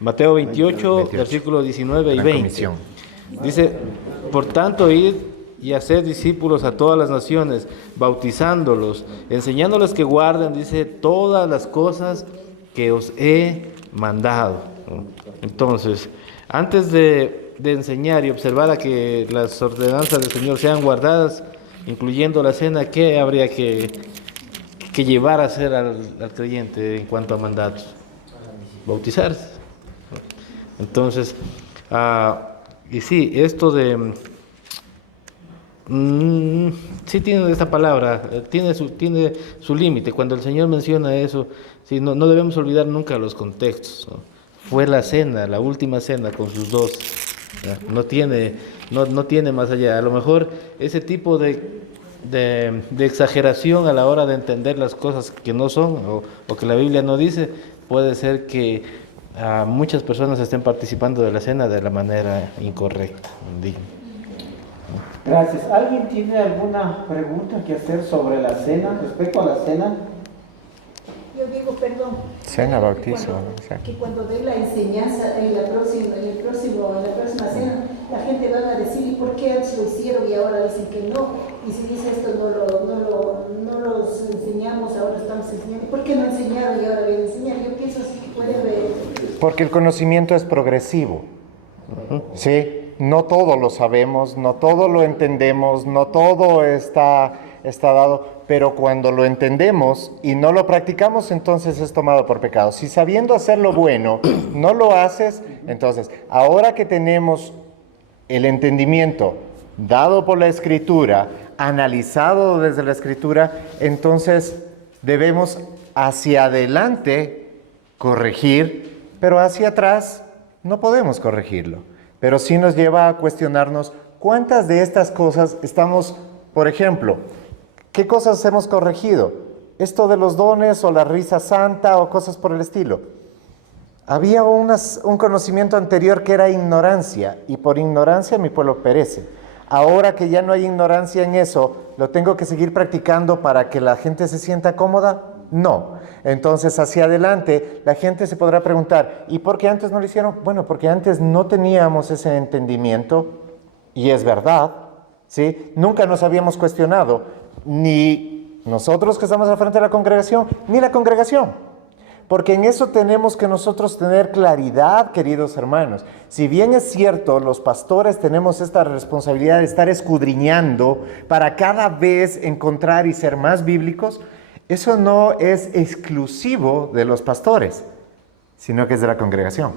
Mateo 28, versículos 19 y 20. Dice: por tanto, id y hacer discípulos a todas las naciones, bautizándolos, enseñándoles que guarden, dice, todas las cosas que os he mandado. Entonces, antes de enseñar y observar a que las ordenanzas del Señor sean guardadas, incluyendo la cena, ¿qué habría que llevar a hacer al creyente en cuanto a mandatos? Bautizarse. Entonces, y sí, esto de... sí tiene esta palabra, tiene su límite. Cuando el Señor menciona eso, sí, no debemos olvidar nunca los contextos, ¿no? Fue la cena, la última cena con sus dos, ¿no? No tiene más allá. A lo mejor ese tipo de de exageración a la hora de entender las cosas que no son o que la Biblia no dice, puede ser que muchas personas estén participando de la cena de la manera incorrecta, indigna. Gracias. ¿Alguien tiene alguna pregunta que hacer sobre la cena, respecto a la cena? Yo digo, perdón. Cena, bautizo. Que cuando dé la enseñanza en la próxima cena, la gente va a decir, ¿y por qué antes lo hicieron y ahora dicen que no? Y si dice esto no los enseñamos, ahora estamos enseñando. ¿Por qué no enseñaron y ahora vienen a enseñar? Yo pienso así que puede haber. Porque el conocimiento es progresivo. ¿Sí? No todo lo sabemos, no todo lo entendemos, no todo está dado, pero cuando lo entendemos y no lo practicamos, entonces es tomado por pecado. Si sabiendo hacer lo bueno no lo haces, entonces ahora que tenemos el entendimiento dado por la Escritura, analizado desde la Escritura, entonces debemos hacia adelante corregir, pero hacia atrás no podemos corregirlo. Pero sí nos lleva a cuestionarnos cuántas de estas cosas estamos, por ejemplo, ¿qué cosas hemos corregido? Esto de los dones o la risa santa o cosas por el estilo. Había un conocimiento anterior que era ignorancia, y por ignorancia mi pueblo perece. Ahora que ya no hay ignorancia en eso, ¿lo tengo que seguir practicando para que la gente se sienta cómoda? No. Entonces, hacia adelante, la gente se podrá preguntar, ¿y por qué antes no lo hicieron? Bueno, porque antes no teníamos ese entendimiento, y es verdad, ¿sí? Nunca nos habíamos cuestionado, ni nosotros que estamos al frente de la congregación, ni la congregación. Porque en eso tenemos que nosotros tener claridad, queridos hermanos. Si bien es cierto, los pastores tenemos esta responsabilidad de estar escudriñando para cada vez encontrar y ser más bíblicos, eso no es exclusivo de los pastores, sino que es de la congregación.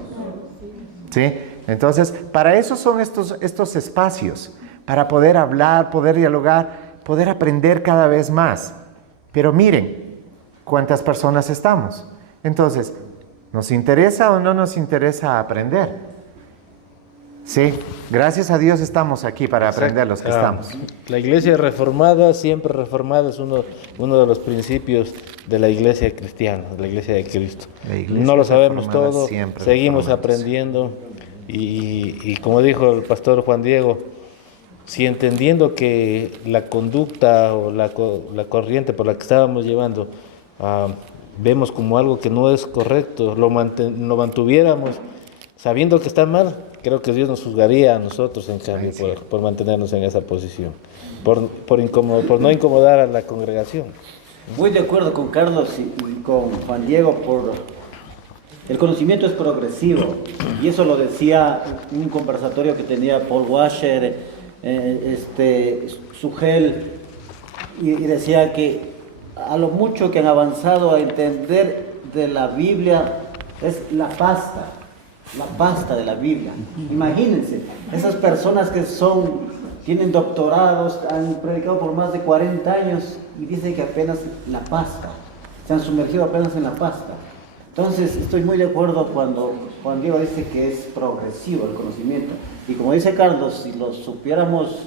¿Sí? Entonces, para eso son estos espacios, para poder hablar, poder dialogar, poder aprender cada vez más. Pero miren, ¿cuántas personas estamos? Entonces, ¿nos interesa o no nos interesa aprender? Sí, gracias a Dios estamos aquí para aprender los que estamos. La iglesia reformada, siempre reformada, es uno de los principios de la iglesia cristiana, de la iglesia de Cristo. No lo sabemos todo, seguimos aprendiendo y como dijo el pastor Juan Diego, si entendiendo que la conducta o la corriente por la que estábamos llevando vemos como algo que no es correcto, lo mantuviéramos sabiendo que está mal, creo que Dios nos juzgaría a nosotros en cambio por mantenernos en esa posición, por no incomodar a la congregación. Muy de acuerdo con Carlos y con Juan Diego, el conocimiento es progresivo, y eso lo decía un conversatorio que tenía Paul Washer, Sugel, y decía que a lo mucho que han avanzado a entender de la Biblia es la pasta de la Biblia. Imagínense, esas personas que tienen doctorados, han predicado por más de 40 años y dicen que apenas la pasta, se han sumergido apenas en la pasta. Entonces, estoy muy de acuerdo cuando Juan Diego dice que es progresivo el conocimiento. Y como dice Carlos, si lo supiéramos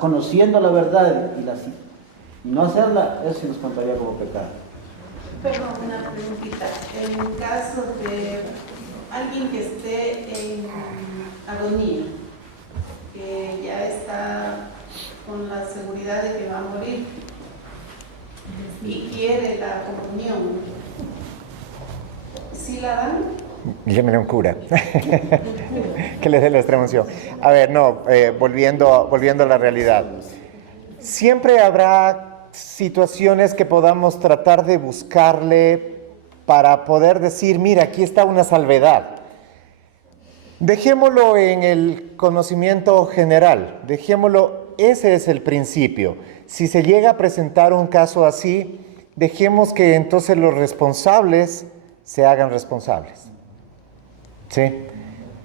conociendo la verdad y no hacerla, eso sí nos contaría como pecado. Perdón, una preguntita. En caso de alguien que esté en agonía, que ya está con la seguridad de que va a morir y quiere la comunión, ¿sí la dan? Llámele a un cura que le dé la extrema unción. A ver, volviendo a la realidad. Siempre habrá situaciones que podamos tratar de buscarle para poder decir, mira, aquí está una salvedad. Dejémoslo en el conocimiento general, ese es el principio. Si se llega a presentar un caso así, dejemos que entonces los responsables se hagan responsables. ¿Sí?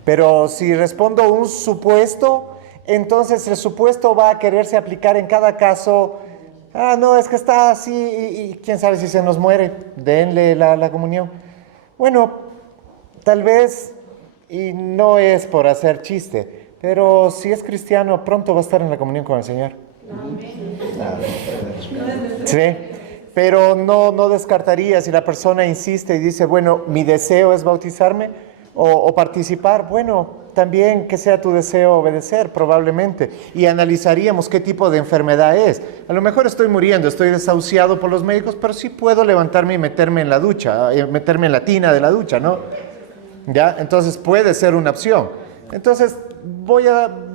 Pero si respondo un supuesto, entonces el supuesto va a quererse aplicar en cada caso. No, es que está así y quién sabe si se nos muere, denle la comunión. Bueno, tal vez, y no es por hacer chiste, pero si es cristiano, pronto va a estar en la comunión con el Señor. Sí, pero no descartaría si la persona insiste y dice, bueno, mi deseo es bautizarme o participar, bueno, también que sea tu deseo obedecer, probablemente. Y analizaríamos qué tipo de enfermedad es. A lo mejor estoy muriendo, estoy desahuciado por los médicos, pero sí puedo levantarme y meterme en la ducha, meterme en la tina de la ducha, ¿no? ¿Ya? Entonces puede ser una opción. Entonces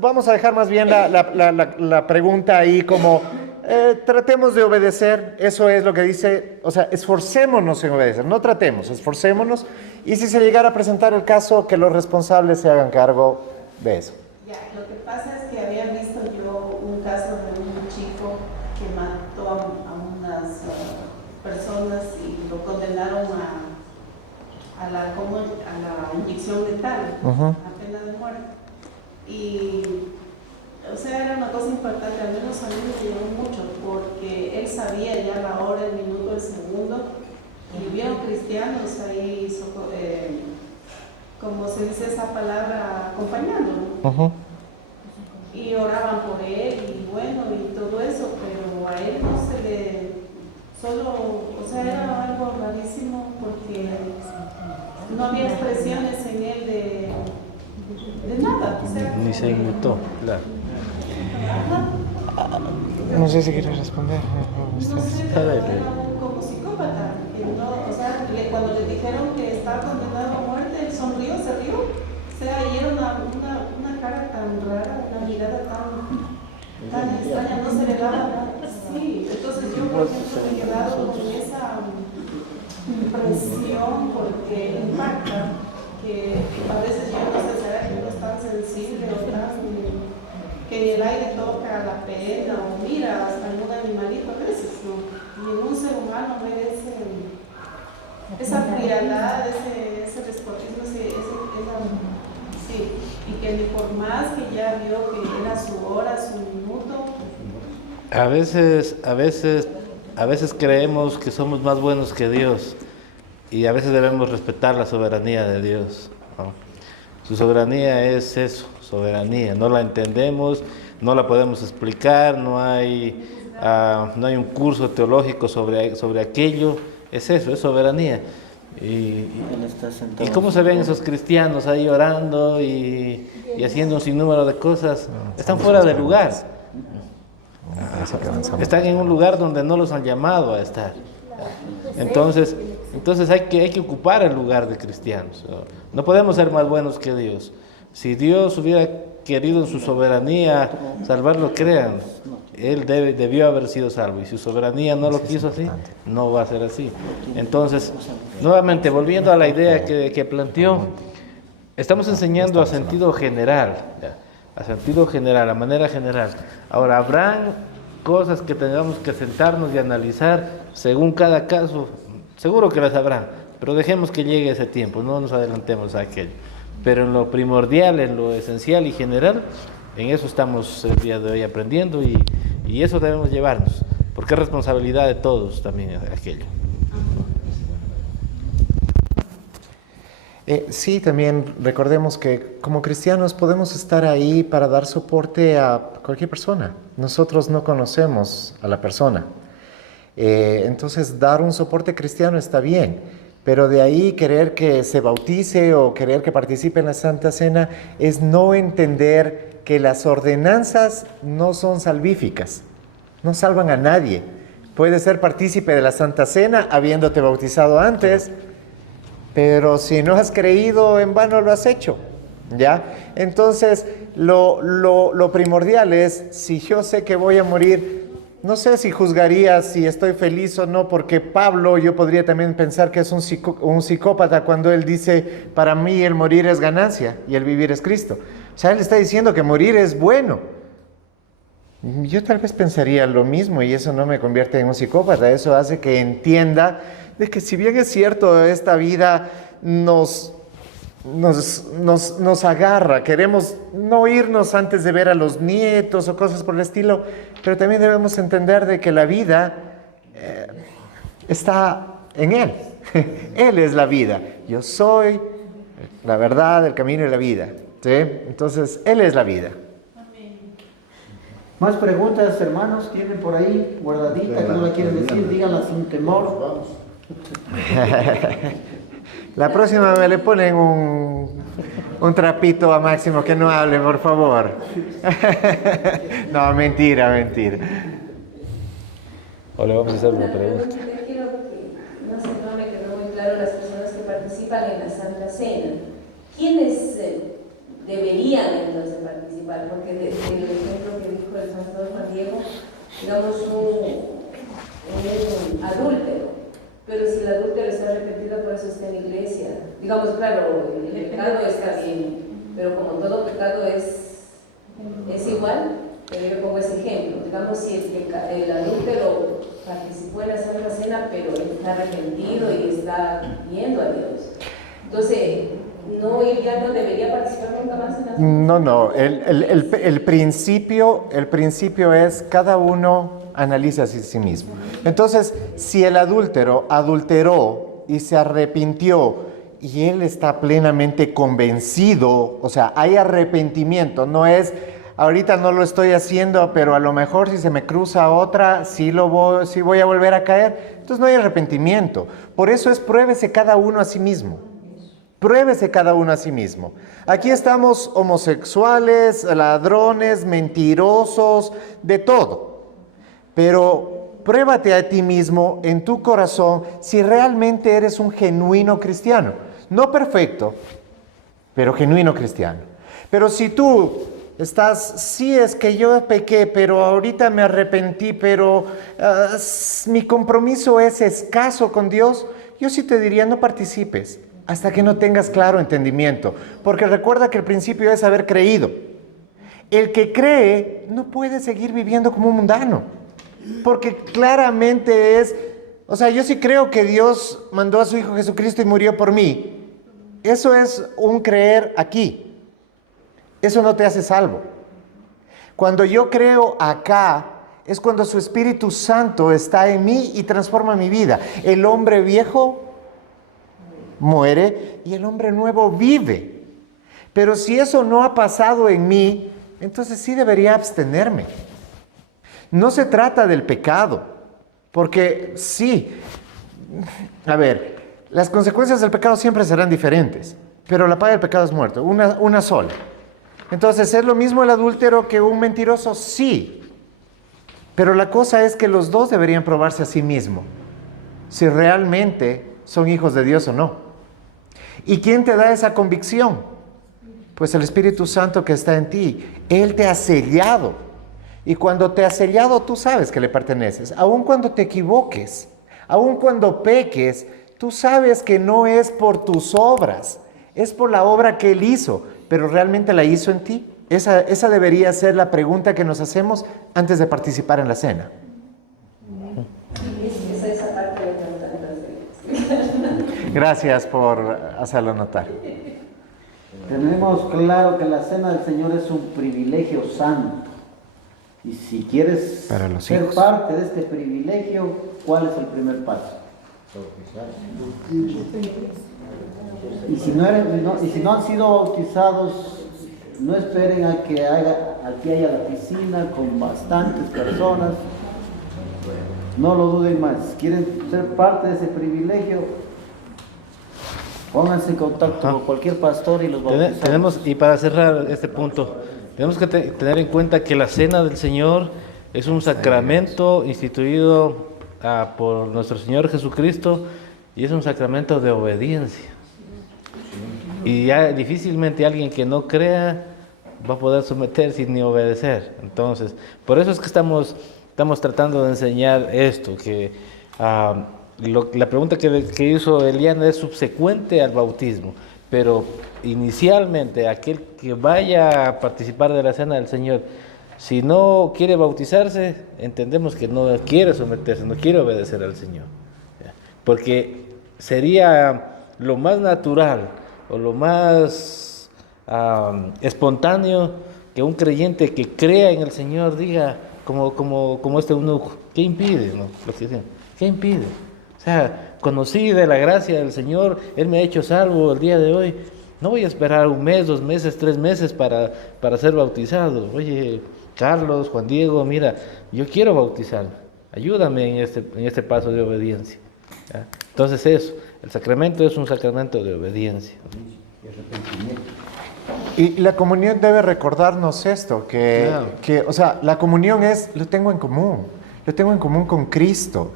vamos a dejar más bien la pregunta ahí como tratemos de obedecer, eso es lo que dice, o sea, esforcémonos en obedecer, no tratemos, esforcémonos, y si se llegara a presentar el caso, que los responsables se hagan cargo de eso. Ya, lo que pasa es que había visto yo un caso de un chico que mató a unas personas y lo condenaron a la inyección letal, a pena de muerte. Y, o sea, era una cosa importante, al menos a mí me llegó mucho, porque él sabía ya la hora, el minuto, el segundo, y vieron cristianos ahí, como se dice esa palabra, acompañándolo. Y oraban por él, y bueno, y todo eso, pero a él no se le, solo, o sea, era algo rarísimo, porque no había expresiones en él de nada, o sea, Ni se inmutó, claro. No sé si quieres responder. no sé, pero era como psicópata, que no, o sea, cuando le dijeron que estaba condenado a muerte, él sonrió, se rió, o sea, y era una cara tan rara, una mirada tan extraña, no se le daba nada. Sí, entonces yo por ejemplo me he quedado con esa impresión porque impacta, que a veces yo no sé, será que uno es tan sensible o tan que el aire toca la pena o mira hasta algún animalito, a veces no, y en un ser humano ver esa frialdad, ese despotismo, sí, y que ni por más que ya vio que era su hora, su minuto. A veces creemos que somos más buenos que Dios y a veces debemos respetar la soberanía de Dios, ¿no? Su soberanía es eso, soberanía, no la entendemos, no la podemos explicar, no hay un curso teológico sobre aquello, es eso, es soberanía. ¿Y cómo se ven esos cristianos ahí orando y haciendo un sinnúmero de cosas? Están fuera de lugar. Están en un lugar donde no los han llamado a estar. Entonces hay que ocupar el lugar de cristianos. No podemos ser más buenos que Dios. Si Dios hubiera querido en su soberanía salvarlo, crean, Él debió haber sido salvo. Y si su soberanía no lo quiso así, no va a ser así. Entonces, nuevamente, volviendo a la idea que planteó, estamos enseñando a sentido general, a manera general. Ahora, habrán cosas que tengamos que sentarnos y analizar según cada caso, seguro que las habrán, pero dejemos que llegue ese tiempo, no nos adelantemos a aquello. Pero en lo primordial, en lo esencial y general, en eso estamos el día de hoy aprendiendo y eso debemos llevarnos, porque es responsabilidad de todos también aquello. Sí, también recordemos que como cristianos podemos estar ahí para dar soporte a cualquier persona. Nosotros no conocemos a la persona. Entonces, dar un soporte cristiano está bien, pero de ahí querer que se bautice o querer que participe en la Santa Cena es no entender que las ordenanzas no son salvíficas, no salvan a nadie. Puedes ser partícipe de la Santa Cena habiéndote bautizado antes, pero si no has creído, en vano lo has hecho, ¿ya? Entonces, lo primordial es, si yo sé que voy a morir, no sé si juzgaría si estoy feliz o no, porque Pablo, yo podría también pensar que es un psicópata cuando él dice, para mí el morir es ganancia y el vivir es Cristo. O sea, él está diciendo que morir es bueno. Yo tal vez pensaría lo mismo y eso no me convierte en un psicópata, eso hace que entienda de que si bien es cierto, esta vida nos agarra, queremos no irnos antes de ver a los nietos o cosas por el estilo, pero también debemos entender de que la vida está en Él. Él es la vida. Yo soy la verdad, el camino y la vida. ¿Sí? Entonces, Él es la vida. Más preguntas, hermanos, tienen por ahí guardadita, que no la quieren decir, díganla sin temor. La próxima me le ponen un trapito a Máximo que no hable, por favor. No, mentira, mentira. O le vamos a hacer una Yo pregunta. quiero que, no sé, no me quedó muy claro las personas que participan en la Santa Cena. ¿Quiénes deberían entonces participar? Porque del ejemplo que dijo el pastor Juan Diego, digamos un adúltero, pero si el adúltero está arrepentido, por eso está en la iglesia. Digamos, claro, el pecado está bien, pero como todo pecado es igual, pero yo pongo ese ejemplo. Digamos, si el adúltero participó en la Santa Cena, pero está arrepentido y está viendo a Dios, entonces ya no debería participar nunca más en la Santa Cena. No. El principio es cada uno analiza a sí mismo. Entonces, si el adúltero adulteró y se arrepintió y él está plenamente convencido, o sea, hay arrepentimiento, no es ahorita no lo estoy haciendo, pero a lo mejor si se me cruza otra, sí voy a volver a caer. Entonces no hay arrepentimiento. Por eso es pruébese cada uno a sí mismo. Pruébese cada uno a sí mismo. Aquí estamos homosexuales, ladrones, mentirosos, de todo. Pero pruébate a ti mismo en tu corazón si realmente eres un genuino cristiano. No perfecto, pero genuino cristiano. Pero si tú sí, es que yo pequé, pero ahorita me arrepentí, pero mi compromiso es escaso con Dios, yo sí te diría no participes hasta que no tengas claro entendimiento. Porque recuerda que el principio es haber creído. El que cree no puede seguir viviendo como un mundano. Porque claramente yo sí creo que Dios mandó a su Hijo Jesucristo y murió por mí. Eso es un creer aquí. Eso no te hace salvo. Cuando yo creo acá, es cuando su Espíritu Santo está en mí y transforma mi vida. El hombre viejo muere y el hombre nuevo vive. Pero si eso no ha pasado en mí, entonces sí debería abstenerme. No se trata del pecado, porque sí, las consecuencias del pecado siempre serán diferentes, pero la paga del pecado es muerte, una sola. Entonces, ¿es lo mismo el adúltero que un mentiroso? Sí, pero la cosa es que los dos deberían probarse a sí mismos, si realmente son hijos de Dios o no. ¿Y quién te da esa convicción? Pues el Espíritu Santo que está en ti. Él te ha sellado. Y cuando te ha sellado, tú sabes que le perteneces. Aun cuando te equivoques, aun cuando peques, tú sabes que no es por tus obras, es por la obra que Él hizo, pero realmente la hizo en ti. Esa debería ser la pregunta que nos hacemos antes de participar en la cena. Esa parte me encanta. Gracias por hacerlo notar. Tenemos claro que la cena del Señor es un privilegio santo. Y si quieres ser parte de este privilegio, ¿cuál es el primer paso? Y si no han sido bautizados, no esperen a que aquí haya la piscina con bastantes personas. No lo duden más. ¿Quieren ser parte de ese privilegio? Pónganse en contacto con cualquier pastor y los bautizamos. Y para cerrar este punto, tenemos que tener en cuenta que la Cena del Señor es un sacramento instituido por nuestro Señor Jesucristo y es un sacramento de obediencia. Y ya difícilmente alguien que no crea va a poder someterse ni obedecer. Entonces, por eso es que estamos tratando de enseñar esto, que la pregunta que hizo Eliana es subsecuente al bautismo, pero inicialmente aquel que vaya a participar de la Cena del Señor, si no quiere bautizarse, entendemos que no quiere someterse, no quiere obedecer al Señor, porque sería lo más natural o lo más espontáneo que un creyente que crea en el Señor diga, como este eunuco, ¿qué impide? ¿No? Lo que dicen, ¿qué impide? O sea, conocí de la gracia del Señor, Él me ha hecho salvo el día de hoy, no voy a esperar 1 mes, 2 meses, 3 meses para ser bautizado. Oye, Carlos, Juan Diego, mira, yo quiero bautizarme, ayúdame en este paso de obediencia. ¿Ya? Entonces eso, el sacramento es un sacramento de obediencia. Y la comunión debe recordarnos esto, Claro. o sea, la comunión lo tengo en común con Cristo.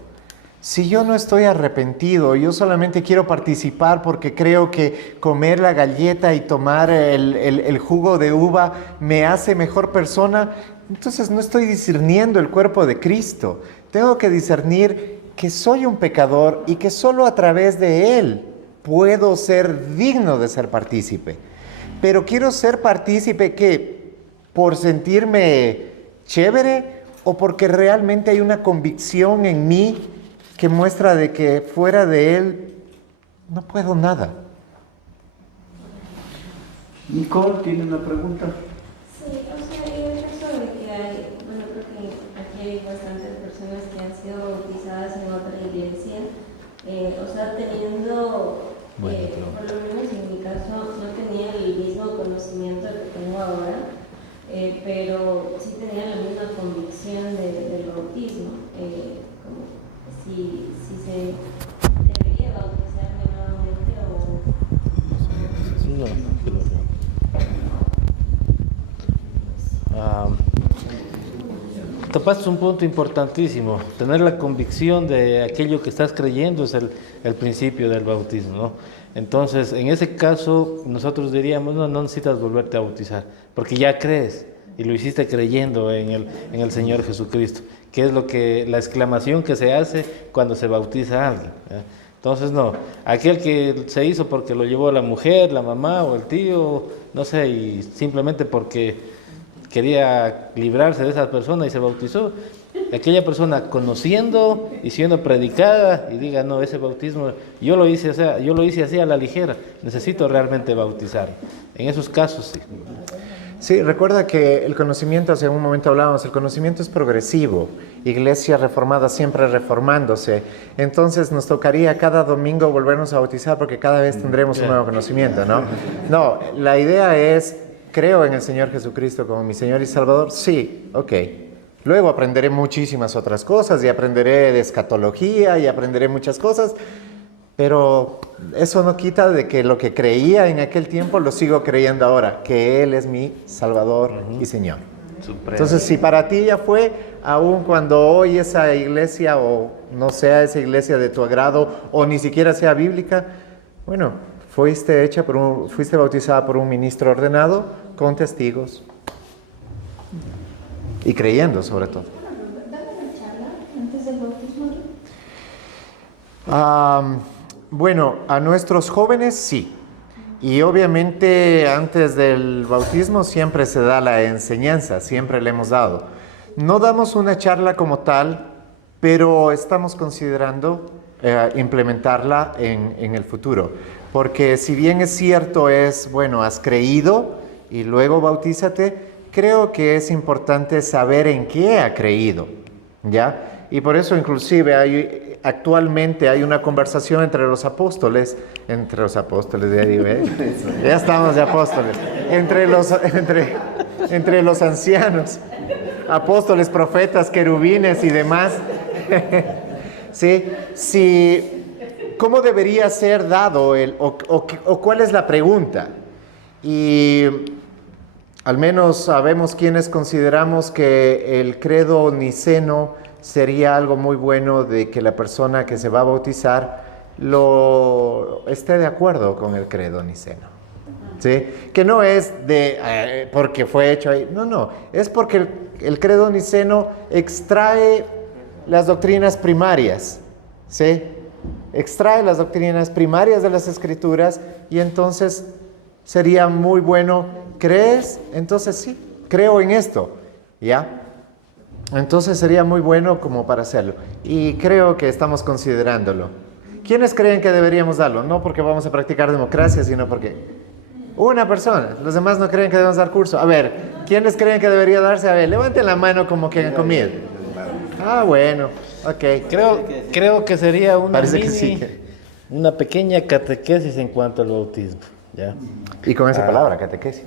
Si yo no estoy arrepentido, yo solamente quiero participar porque creo que comer la galleta y tomar el jugo de uva me hace mejor persona, entonces no estoy discerniendo el cuerpo de Cristo. Tengo que discernir que soy un pecador y que solo a través de Él puedo ser digno de ser partícipe. Pero quiero ser partícipe que por sentirme chévere o porque realmente hay una convicción en mí que muestra de que fuera de Él no puedo nada. Nicole tiene una pregunta. Sí, o sea, en el caso de que hay, bueno, creo que aquí hay bastantes personas que han sido bautizadas en otra iglesia, o sea, teniendo, por lo menos en mi caso, no tenía el mismo conocimiento que tengo ahora, pero sí tenía la misma convicción del bautismo, como si se debería bautizarme nuevamente o... Topaste un punto importantísimo. Tener la convicción de aquello que estás creyendo es el principio del bautismo, ¿no? Entonces, en ese caso, nosotros diríamos, no necesitas volverte a bautizar, porque ya crees y lo hiciste creyendo en el Señor Jesucristo, que es la exclamación que se hace cuando se bautiza a alguien, ¿eh? Entonces, no, aquel que se hizo porque lo llevó la mujer, la mamá o el tío, no sé, y simplemente porque quería librarse de esa persona y se bautizó, aquella persona conociendo y siendo predicada y diga, no, ese bautismo, yo lo hice así a la ligera, necesito realmente bautizar. En esos casos, sí. Sí, recuerda que el conocimiento, hace un momento hablábamos, el conocimiento es progresivo. Iglesia reformada siempre reformándose. Entonces nos tocaría cada domingo volvernos a bautizar porque cada vez tendremos un nuevo conocimiento, ¿no? No, la idea es, creo en el Señor Jesucristo como mi Señor y Salvador, sí, ok. Luego aprenderé muchísimas otras cosas y aprenderé de escatología y aprenderé muchas cosas, pero eso no quita de que lo que creía en aquel tiempo lo sigo creyendo ahora, que Él es mi Salvador y Señor. Supremo. Entonces, si para ti ya fue, aun cuando hoy esa iglesia o no sea esa iglesia de tu agrado o ni siquiera sea bíblica, bueno, fuiste bautizada por un ministro ordenado con testigos y creyendo sobre todo. ¿Dame una charla antes del bautismo? Bueno, a nuestros jóvenes sí. Y obviamente antes del bautismo siempre se da la enseñanza, siempre le hemos dado. No damos una charla como tal, pero estamos considerando implementarla en el futuro. Porque si bien es cierto bueno, has creído y luego bautízate, creo que es importante saber en qué ha creído, ¿ya? Y por eso inclusive actualmente hay una conversación entre los apóstoles, ya digo, ya estamos de apóstoles, entre los ancianos, apóstoles, profetas, querubines y demás, ¿sí? ¿Cómo debería ser dado o cuál es la pregunta? Y al menos sabemos quienes consideramos que el credo niceno sería algo muy bueno de que la persona que se va a bautizar esté de acuerdo con el credo niceno, ¿sí? Que no es porque fue hecho ahí, no, es porque el credo niceno extrae las doctrinas primarias, ¿sí? Extrae las doctrinas primarias de las Escrituras y entonces sería muy bueno, ¿crees? Entonces sí, creo en esto, ¿ya? Entonces sería muy bueno como para hacerlo. Y creo que estamos considerándolo. ¿Quiénes creen que deberíamos darlo? No porque vamos a practicar democracia, sino porque una persona. Los demás no creen que debemos dar curso. A ver, ¿quiénes creen que debería darse? A ver, levanten la mano como que han comido. Ah, bueno, ok. Creo que sería Parece que sí. una pequeña catequesis en cuanto al bautismo, ¿ya? Y con esa palabra, catequesis.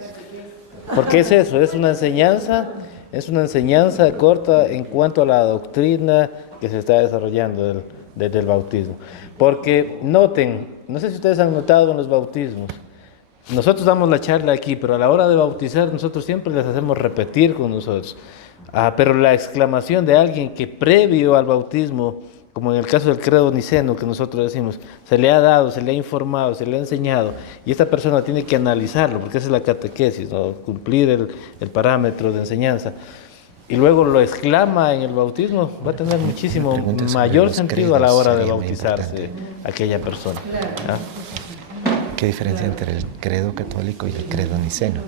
Porque es eso, es una enseñanza es una enseñanza corta en cuanto a la doctrina que se está desarrollando del bautismo. Porque noten, no sé si ustedes han notado en los bautismos, nosotros damos la charla aquí, pero a la hora de bautizar nosotros siempre les hacemos repetir con nosotros. Pero la exclamación de alguien que previo al bautismo, como en el caso del credo niceno que nosotros decimos, se le ha dado, se le ha informado, se le ha enseñado, y esta persona tiene que analizarlo, porque esa es la catequesis, ¿no? Cumplir el parámetro de enseñanza, y luego lo exclama en el bautismo, va a tener muchísimo mayor sentido a la hora de bautizarse aquella persona. ¿Ah? ¿Qué diferencia entre el credo católico y el credo niceno?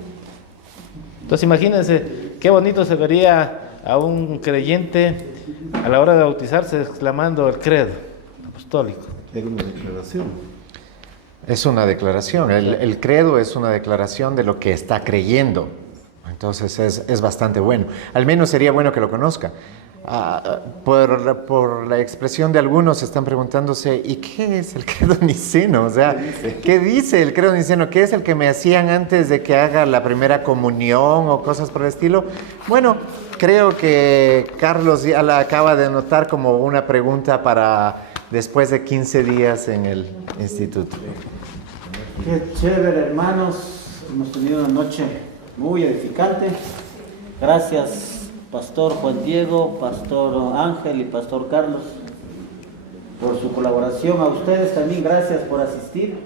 Entonces imagínense qué bonito se vería a un creyente a la hora de bautizarse exclamando el credo apostólico. Era una declaración. Es una declaración. El credo es una declaración de lo que está creyendo. Entonces es bastante bueno. Al menos sería bueno que lo conozca. Por la expresión de algunos están preguntándose, ¿y qué es el credo niceno? O sea, ¿qué dice el credo niceno? ¿Qué es el que me hacían antes de que haga la primera comunión o cosas por el estilo? Bueno, creo que Carlos ya la acaba de anotar como una pregunta para después de 15 días en el instituto. Qué chévere, hermanos. Hemos tenido una noche muy edificante. Gracias, Pastor Juan Diego, Pastor Ángel y Pastor Carlos, por su colaboración. A ustedes también gracias por asistir.